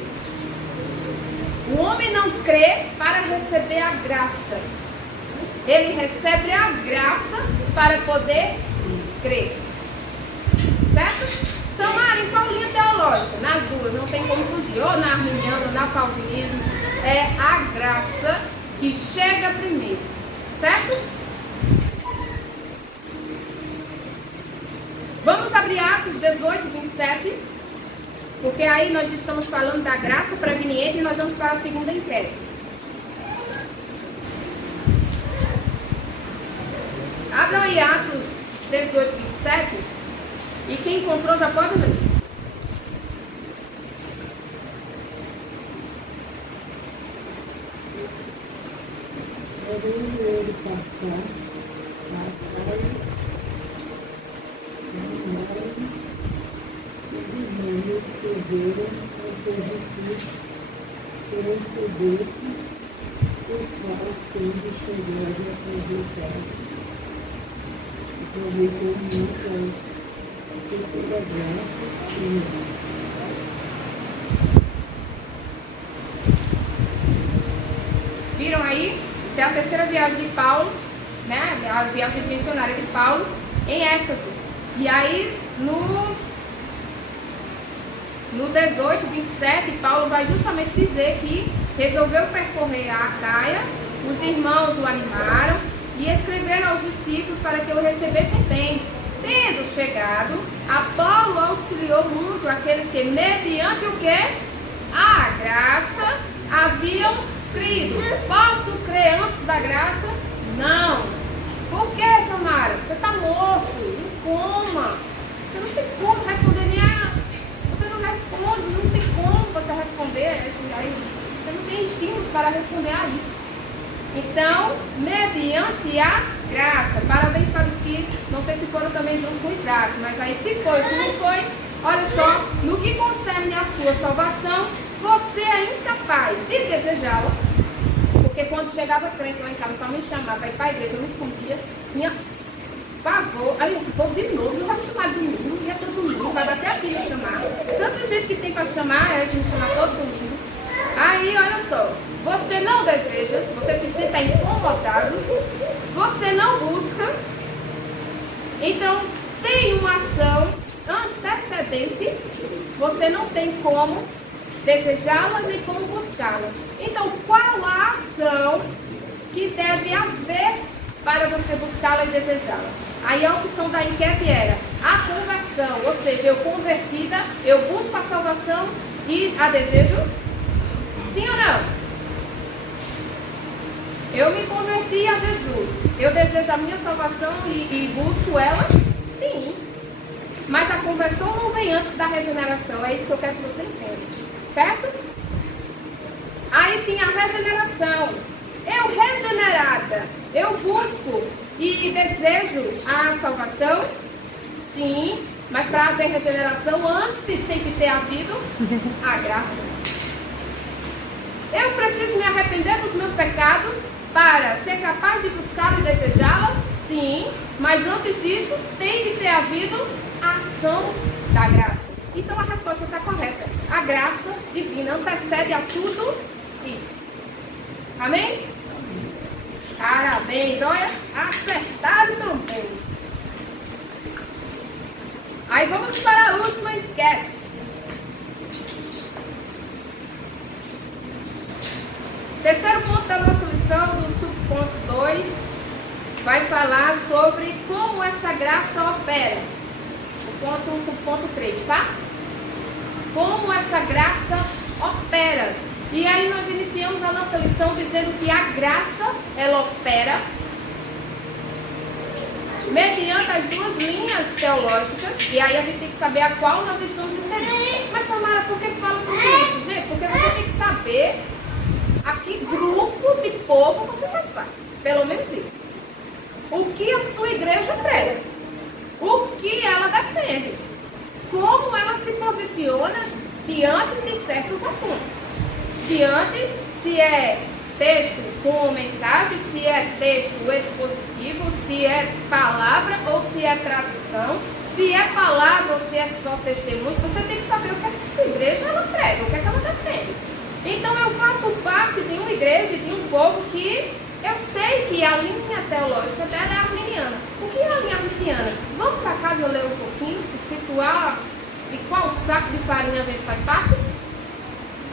O homem não crê para receber a graça. Ele recebe a graça para poder crer. Certo? Samara, em qual linha teológica? Nas duas, não tem como fugir. Ou na arminiana, ou na calvinismo. É a graça que chega primeiro. Certo? Vamos abrir Atos 18, 27. Porque aí nós estamos falando da graça preveniente e nós vamos para a segunda enquete. Abram aí Atos 18, 27. E quem encontrou já pode ler. Podendo ele passar a praia, caminharam e os homens correram ao serviço que recebesse, o qual, tendo chegado a aproveitar, aproveitou muito que toda graça tinha. Viram aí? Isso é a terceira viagem de Paulo, né? A viagem missionária de Paulo em Éfeso. E aí, no 18, 27, Paulo vai justamente dizer que resolveu percorrer a Acaia, os irmãos o animaram e escreveram aos discípulos para que o recebessem bem. Tendo chegado, Apolo auxiliou muito aqueles que, mediante o quê? A graça, haviam crido. Posso crer antes da graça? Não. Por que, Samara? Você está morto, em coma. Você não tem como responder nem a... Você não responde, não tem como você responder a isso. Você não tem estímulos para responder a isso. Então, mediante a graça. Parabéns para os que, não sei se foram também junto com Isaac, mas aí se foi, se não foi, olha só, no que concerne a sua salvação, você é incapaz de desejá-la, porque quando chegava crente lá em casa para me chamar, para ir para a igreja, eu me escondia, tinha pavor. Aí esse povo de novo, não vai me chamar de domingo, ia todo domingo, vai bater aqui me chamar. Tanta gente que tem para chamar, é de me chamar todo domingo. Aí, olha só, você não deseja, você se sente incomodado, você não busca, então, sem uma ação antecedente, você não tem como desejá-la nem como buscá-la. Então, qual a ação que deve haver para você buscá-la e desejá-la? Aí a opção da enquete era a conversão, ou seja, eu convertida, eu busco a salvação e a desejo? Sim ou não? Eu me converti a Jesus, eu desejo a minha salvação e busco ela? Sim. Mas a conversão não vem antes da regeneração, é isso que eu quero que você entenda. Certo? Aí tem a regeneração. Eu regenerada, eu busco e desejo a salvação? Sim, mas para haver regeneração antes tem que ter havido a graça. Eu preciso me arrepender dos meus pecados para ser capaz de buscá-la e desejá-la? Sim, mas antes disso tem que ter havido a ação da graça. Então a resposta está correta. A graça divina antecede a tudo isso. Amém? Parabéns, olha, acertado também. Aí vamos para a última enquete. Terceiro ponto da nossa lição, do subponto 2, vai falar sobre como essa graça opera. O subponto 3, tá? Como essa graça opera. E aí nós iniciamos a nossa lição dizendo que a graça, ela opera mediante as duas linhas teológicas. E aí a gente tem que saber a qual nós estamos inserindo. Mas Samara, por que fala tudo isso? Gente, porque você tem que saber a que grupo de povo você faz parte. Pelo menos isso. O que a sua igreja prega. O que ela defende. Como ela se posiciona diante de certos assuntos. Diante se é texto com mensagem, se é texto expositivo, se é palavra ou se é tradição, se é palavra ou se é só testemunho, você tem que saber o que é que sua igreja ela prega, o que é que ela defende. Então eu faço parte de uma igreja, de um povo que eu sei que a linha teológica dela é arminiana. O que é a linha arminiana? Vamos para casa ler um pouquinho, se situar de qual saco de farinha a gente faz parte?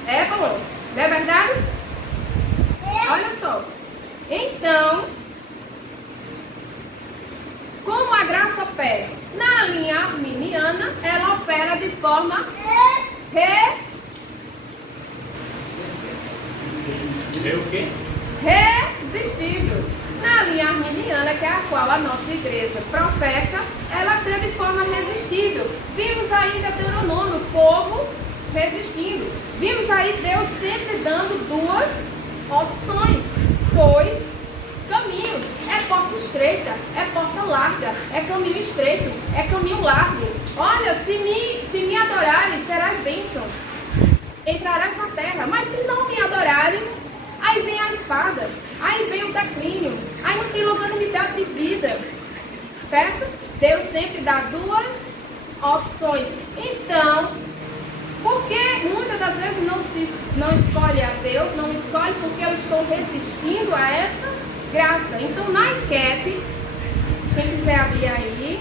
É bom, não é verdade? Olha só. Então, como a graça opera? Na linha arminiana, ela opera de forma resistível. Na linha arminiana, que é a qual a nossa igreja professa, ela crê de forma resistível. Vimos aí em Deuteronômio, o povo resistindo. Vimos aí Deus sempre dando duas opções. Pois estreita, é porta larga, é caminho estreito, é caminho largo. Olha, se me adorares, terás bênção, entrarás na terra. Mas se não me adorares, aí vem a espada, aí vem o declínio, aí não tem longanimidade de vida. Certo? Deus sempre dá duas opções. Então, por que muitas das vezes não escolhe a Deus, não escolhe porque eu estou resistindo a essa graça? Então, na enquete, quem quiser abrir aí,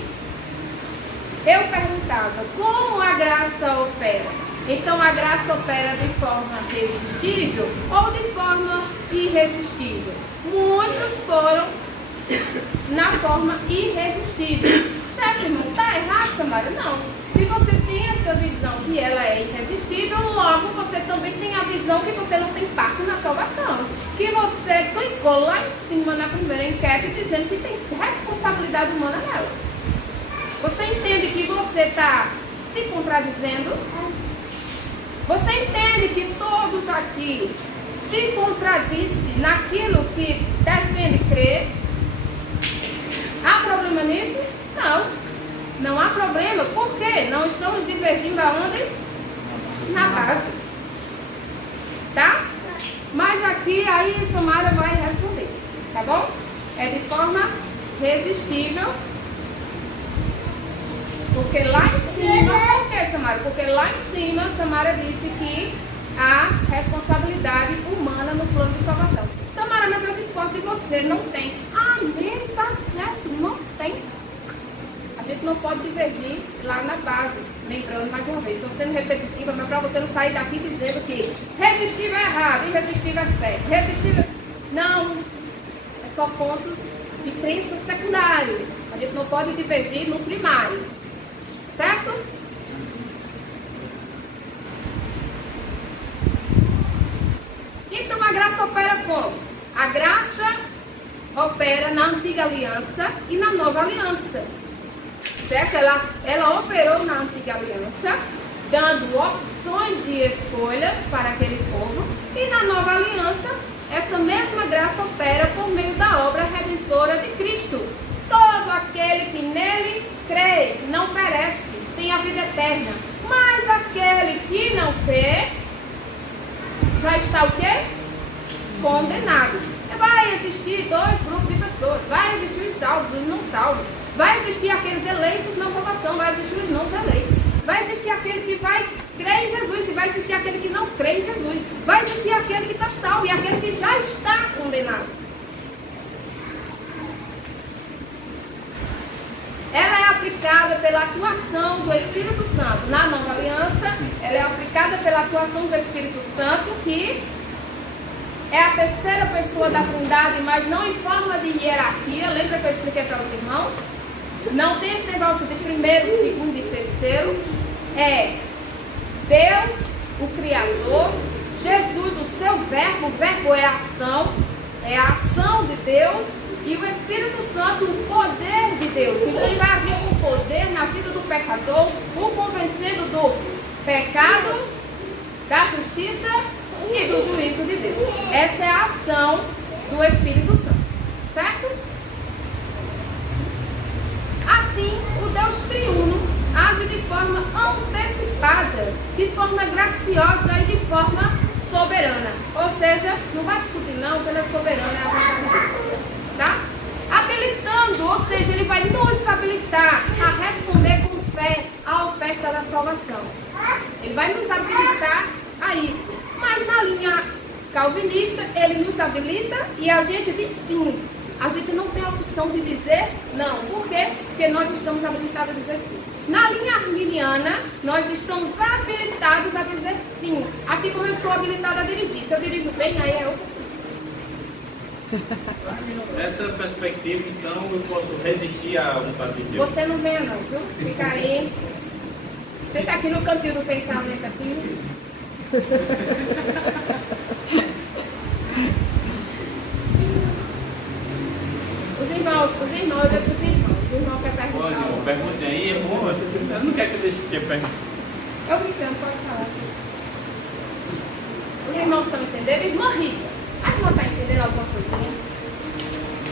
eu perguntava como a graça opera. Então, a graça opera de forma resistível ou de forma irresistível? Muitos foram na forma irresistível. Certo, irmão? Está errado, Samara? Não. Se você tem essa visão que ela é irresistível, logo você também tem a visão que você não tem parte na salvação. Que você clicou lá em cima na primeira enquete dizendo que tem responsabilidade humana nela. Você entende que você está se contradizendo? Você entende que todos aqui se contradizem naquilo que defende crer? Há problema nisso? Não. Não há problema. Por quê? Não estamos divergindo aonde? Na base. Tá? Mas aqui, aí Samara vai responder. Tá bom? É de forma resistível. Porque lá em cima... Por que, Samara? Porque lá em cima, Samara disse que há responsabilidade humana no plano de salvação. Samara, mas eu discordo de você. Não tem. Amém, tá certo. Não tem. A gente não pode divergir lá na base. Lembrando mais uma vez, estou sendo repetitiva, mas para você não sair daqui dizendo que resistível é errado, irresistível é certo. Resistível... Não. É só pontos de crença secundários. A gente não pode divergir no primário. Certo? Então a graça opera como? A graça opera na antiga aliança e na nova aliança. Certo? Ela operou na antiga aliança, dando opções de escolhas para aquele povo. E na nova aliança, essa mesma graça opera por meio da obra redentora de Cristo. Todo aquele que nele crê não perece, tem a vida eterna. Mas aquele que não crê, já está o quê? Condenado. Vai existir dois grupos de pessoas. Vai existir os salvos, os não salvos. Vai existir aqueles eleitos na salvação. Vai existir os não eleitos. Vai existir aquele que vai crer em Jesus e vai existir aquele que não crê em Jesus. Vai existir aquele que está salvo e aquele que já está condenado. Ela é aplicada pela atuação do Espírito Santo. Na nova aliança, ela é aplicada pela atuação do Espírito Santo, que é a terceira pessoa da Trindade, mas não em forma de hierarquia. Lembra que eu expliquei para os irmãos? Não tem esse negócio de primeiro, segundo e terceiro. É Deus, o Criador, Jesus, o seu verbo. O verbo é a ação de Deus. E o Espírito Santo, o poder de Deus. Então ele vai agir com poder na vida do pecador, o convencendo do pecado, da justiça e do juízo de Deus. Essa é a ação do Espírito Santo. Certo? Assim, o Deus triuno age de forma antecipada, de forma graciosa e de forma soberana. Ou seja, não vai discutir não, porque ele é soberano, é a vontade de Deus. Tá? Habilitando, ou seja, ele vai nos habilitar a responder com fé à oferta da salvação. Ele vai nos habilitar a isso. Mas na linha calvinista, ele nos habilita e a gente diz sim. A gente não tem a opção de dizer não. Por quê? Porque nós estamos habilitados a dizer sim. Na linha arminiana, nós estamos habilitados a dizer sim. Assim como eu estou habilitada a dirigir. Se eu dirijo bem, aí é outra. Nessa perspectiva, então, eu posso resistir à vontade de Deus. Você não venha não, viu? Fica aí. Você está aqui no cantinho do pensamento aqui. Os irmãos, eu deixo os irmãos. O irmão quer perguntar. Pode, irmão, pergunte aí, irmão. Você não quer que eu deixe de perguntar? Eu me entendo, pode falar. Os irmãos estão entendendo? Irmã Rita, a irmã está entendendo alguma coisinha?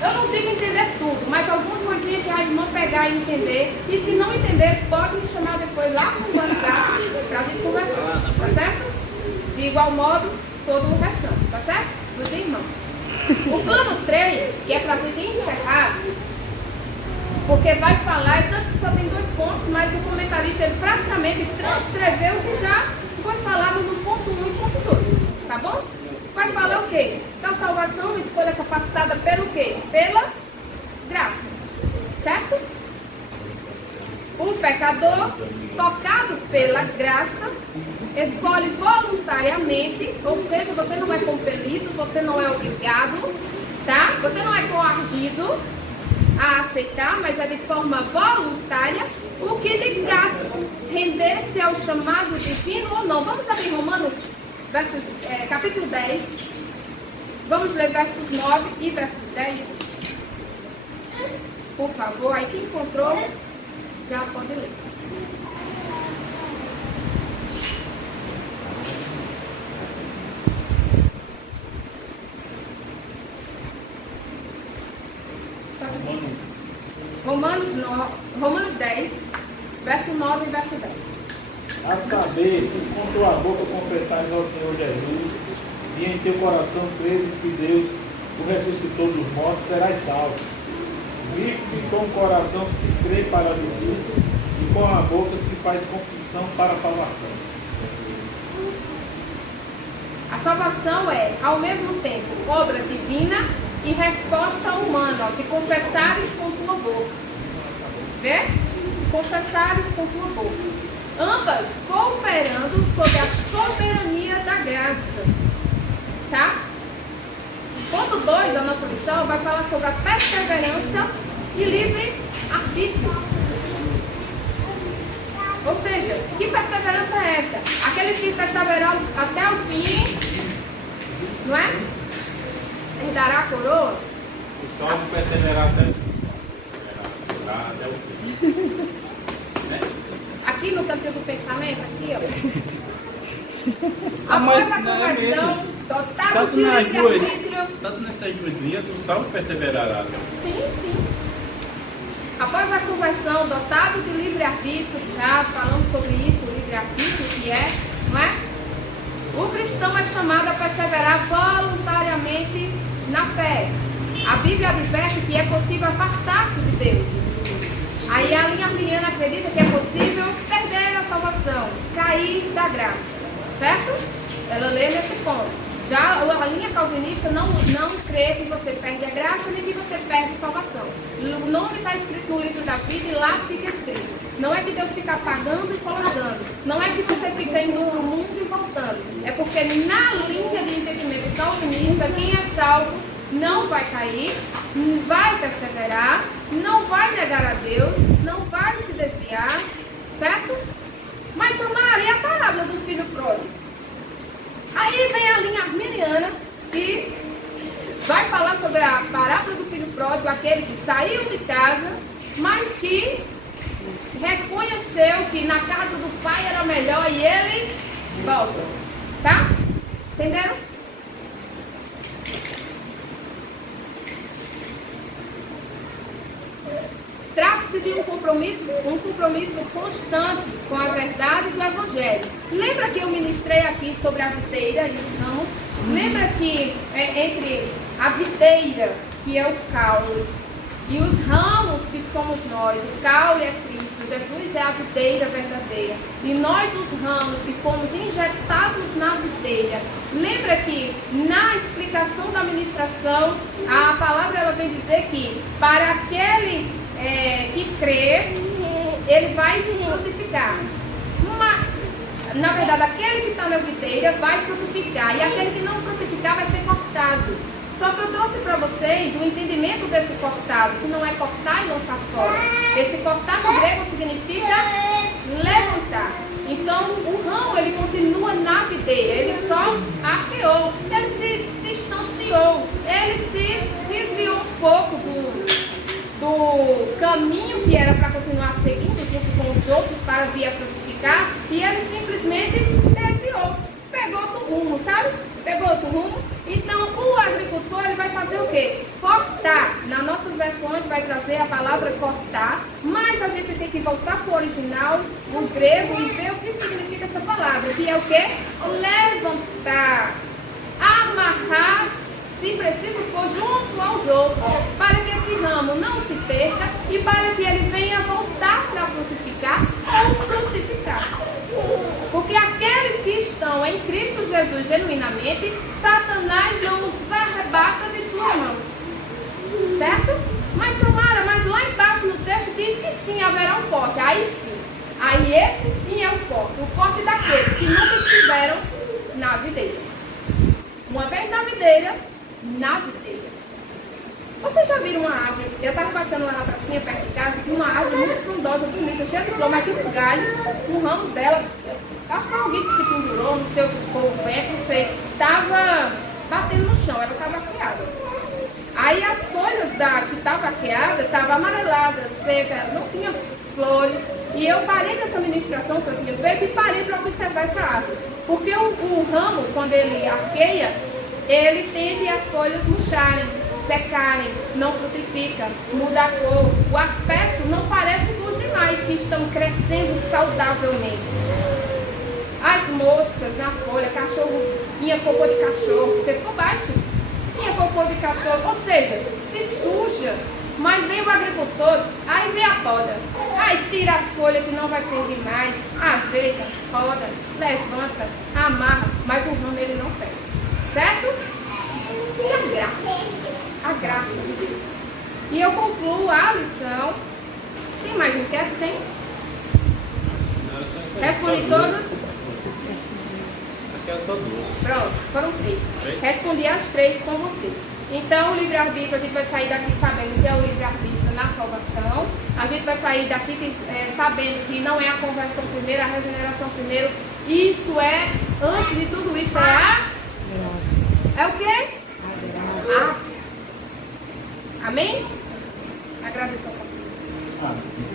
Eu não consigo entender tudo, mas alguma coisinha que a irmã pegar e entender, e se não entender, pode me chamar depois lá no WhatsApp para a gente conversar, tá certo? De igual modo, todo o restante, tá certo? Dos irmãos. O plano 3, que é para a gente encerrar, porque vai falar, e tanto que só tem 2 pontos, mas o comentarista ele praticamente transcreveu o que já foi falado no ponto 1 e ponto 2, tá bom? Vai falar o quê? Da salvação, escolha capacitada pelo quê? Pela graça, certo? O pecador, tocado pela graça, escolhe voluntariamente, ou seja, você não é compelido, você não é obrigado, tá? Você não é coagido a aceitar, mas é de forma voluntária, o que lhe cabe, render-se ao chamado divino ou não. Vamos abrir Romanos, capítulo 10, vamos ler versos 9 e versos 10. Por favor, aí quem encontrou, já pode ler. Romanos 10, verso 9 e verso 10. A saber, se com tua boca confessares ao Senhor Jesus, e em teu coração creres que Deus o ressuscitou dos mortos, serás salvo. Vive que com o coração se crê para a justiça, e com a boca se faz confissão para a salvação. A salvação é, ao mesmo tempo, obra divina e resposta humana. Ó, se confessares com tua boca. Vê? Se confessares com tua boca. Ambas cooperando sob a soberania da graça. Tá? Ponto 2 da nossa lição vai falar sobre a perseverança e livre arbítrio. Ou seja, que perseverança é essa? Aquele que perseverar até o fim, não é? Ele dará a coroa. O salvo perseverar até o fim. Né? Aqui no cantinho do pensamento, aqui, ó. Após a conversão, dotado de livre-arbítrio. Tanto nessas 2 linhas, o salvo perseverará. Sim, sim. Após a conversão, dotado de livre-arbítrio, já falamos sobre isso, o livre-arbítrio que é, não é? O cristão é chamado a perseverar voluntariamente na fé. A Bíblia adverte que é possível afastar-se de Deus. Aí a linha arminiana acredita que é possível perder a salvação, cair da graça, certo? Ela lê nesse ponto. Já a linha calvinista não crê que você perde a graça nem que você perde a salvação. O nome está escrito no livro da vida e lá fica escrito. Não é que Deus fica apagando e colocando. Não é que você fica indo no mundo e voltando. É porque na linha de entendimento calvinista, quem é salvo não vai cair, vai perseverar, não vai negar a Deus, não vai se desviar, certo? Mas Samara, e a parábola do filho pródigo? Aí vem a linha arminiana e vai falar sobre a parábola do filho pródigo, aquele que saiu de casa, mas que reconheceu que na casa do pai era melhor e ele volta. Tá? Entenderam? Trata-se de um compromisso constante com a verdade do Evangelho. Lembra que eu ministrei aqui sobre a videira e os ramos? Lembra que entre a videira, que é o caule, e os ramos, que somos nós, o caule é Cristo, Jesus é a videira verdadeira, e nós os ramos que fomos injetados na videira. Lembra que na explicação da ministração, a palavra ela vem dizer que para aquele que crê, ele vai frutificar. Na verdade, aquele que está na videira vai frutificar, e aquele que não frutificar vai ser cortado. Só que eu trouxe para vocês o entendimento desse cortado, que não é cortar e lançar fora. Esse cortar no grego significa levantar. Então, o ramo, ele continua na videira, ele só arqueou, ele se distanciou, ele se desviou um pouco do caminho que era para continuar seguindo junto com os outros para vir a frutificar, e ele simplesmente desviou, pegou outro rumo, sabe? Pegou outro rumo. Então o agricultor ele vai fazer o quê? Cortar. Na nossa vai trazer a palavra cortar, mas a gente tem que voltar para o original, o grego, e ver o que significa essa palavra, que é o quê? Levantar, amarrar, se preciso for, junto aos outros, para que esse ramo não se perca e para que ele venha voltar para frutificar ou frutificar. Porque aqueles que estão em Cristo Jesus genuinamente, Satanás não os arrebata de sua mão. Certo? Mas Samara, mas lá embaixo no texto diz que sim, haverá um corte. Aí sim. Aí esse sim é o corte daqueles que nunca estiveram na videira. Uma vez na videira, na videira. Vocês já viram uma árvore? Eu estava passando lá na pracinha perto de casa, e uma árvore muito frondosa, bonita, cheia de flor, mas aqui no galho, o ramo dela, acho que alguém que se pendurou, não sei o que foi, o vento, não sei, estava batendo no chão, ela estava arqueada. Aí as folhas que estava arqueada, estavam amareladas, secas, não tinha flores, e eu parei nessa ministração que eu tinha feito e parei para observar essa árvore. Porque o ramo, quando ele arqueia, ele tende as folhas murcharem, secarem, não frutifica, muda a cor. O aspecto não parece com os demais que estão crescendo saudavelmente. As moscas na folha, cachorro, tinha cocô de cachorro, porque ficou baixo, tinha cocô de cachorro, ou seja, se suja, mas vem o agricultor, aí vem a poda, aí tira as folhas que não vai servir mais, ajeita, poda, levanta, amarra, mas o ramo ele não pega, certo? E a graça de Deus. E eu concluo a lição. Tem mais enquete? Tem? Respondi todas? Aqui é só duas. Pronto, foram 3. Respondi as 3 com vocês. Então, o livre-arbítrio, a gente vai sair daqui sabendo que é o livre-arbítrio na salvação. A gente vai sair daqui sabendo que não é a conversão primeiro, a regeneração primeiro. Isso é, antes de tudo isso, é a... É o quê? A graça. Amém? Agradeço a Deus.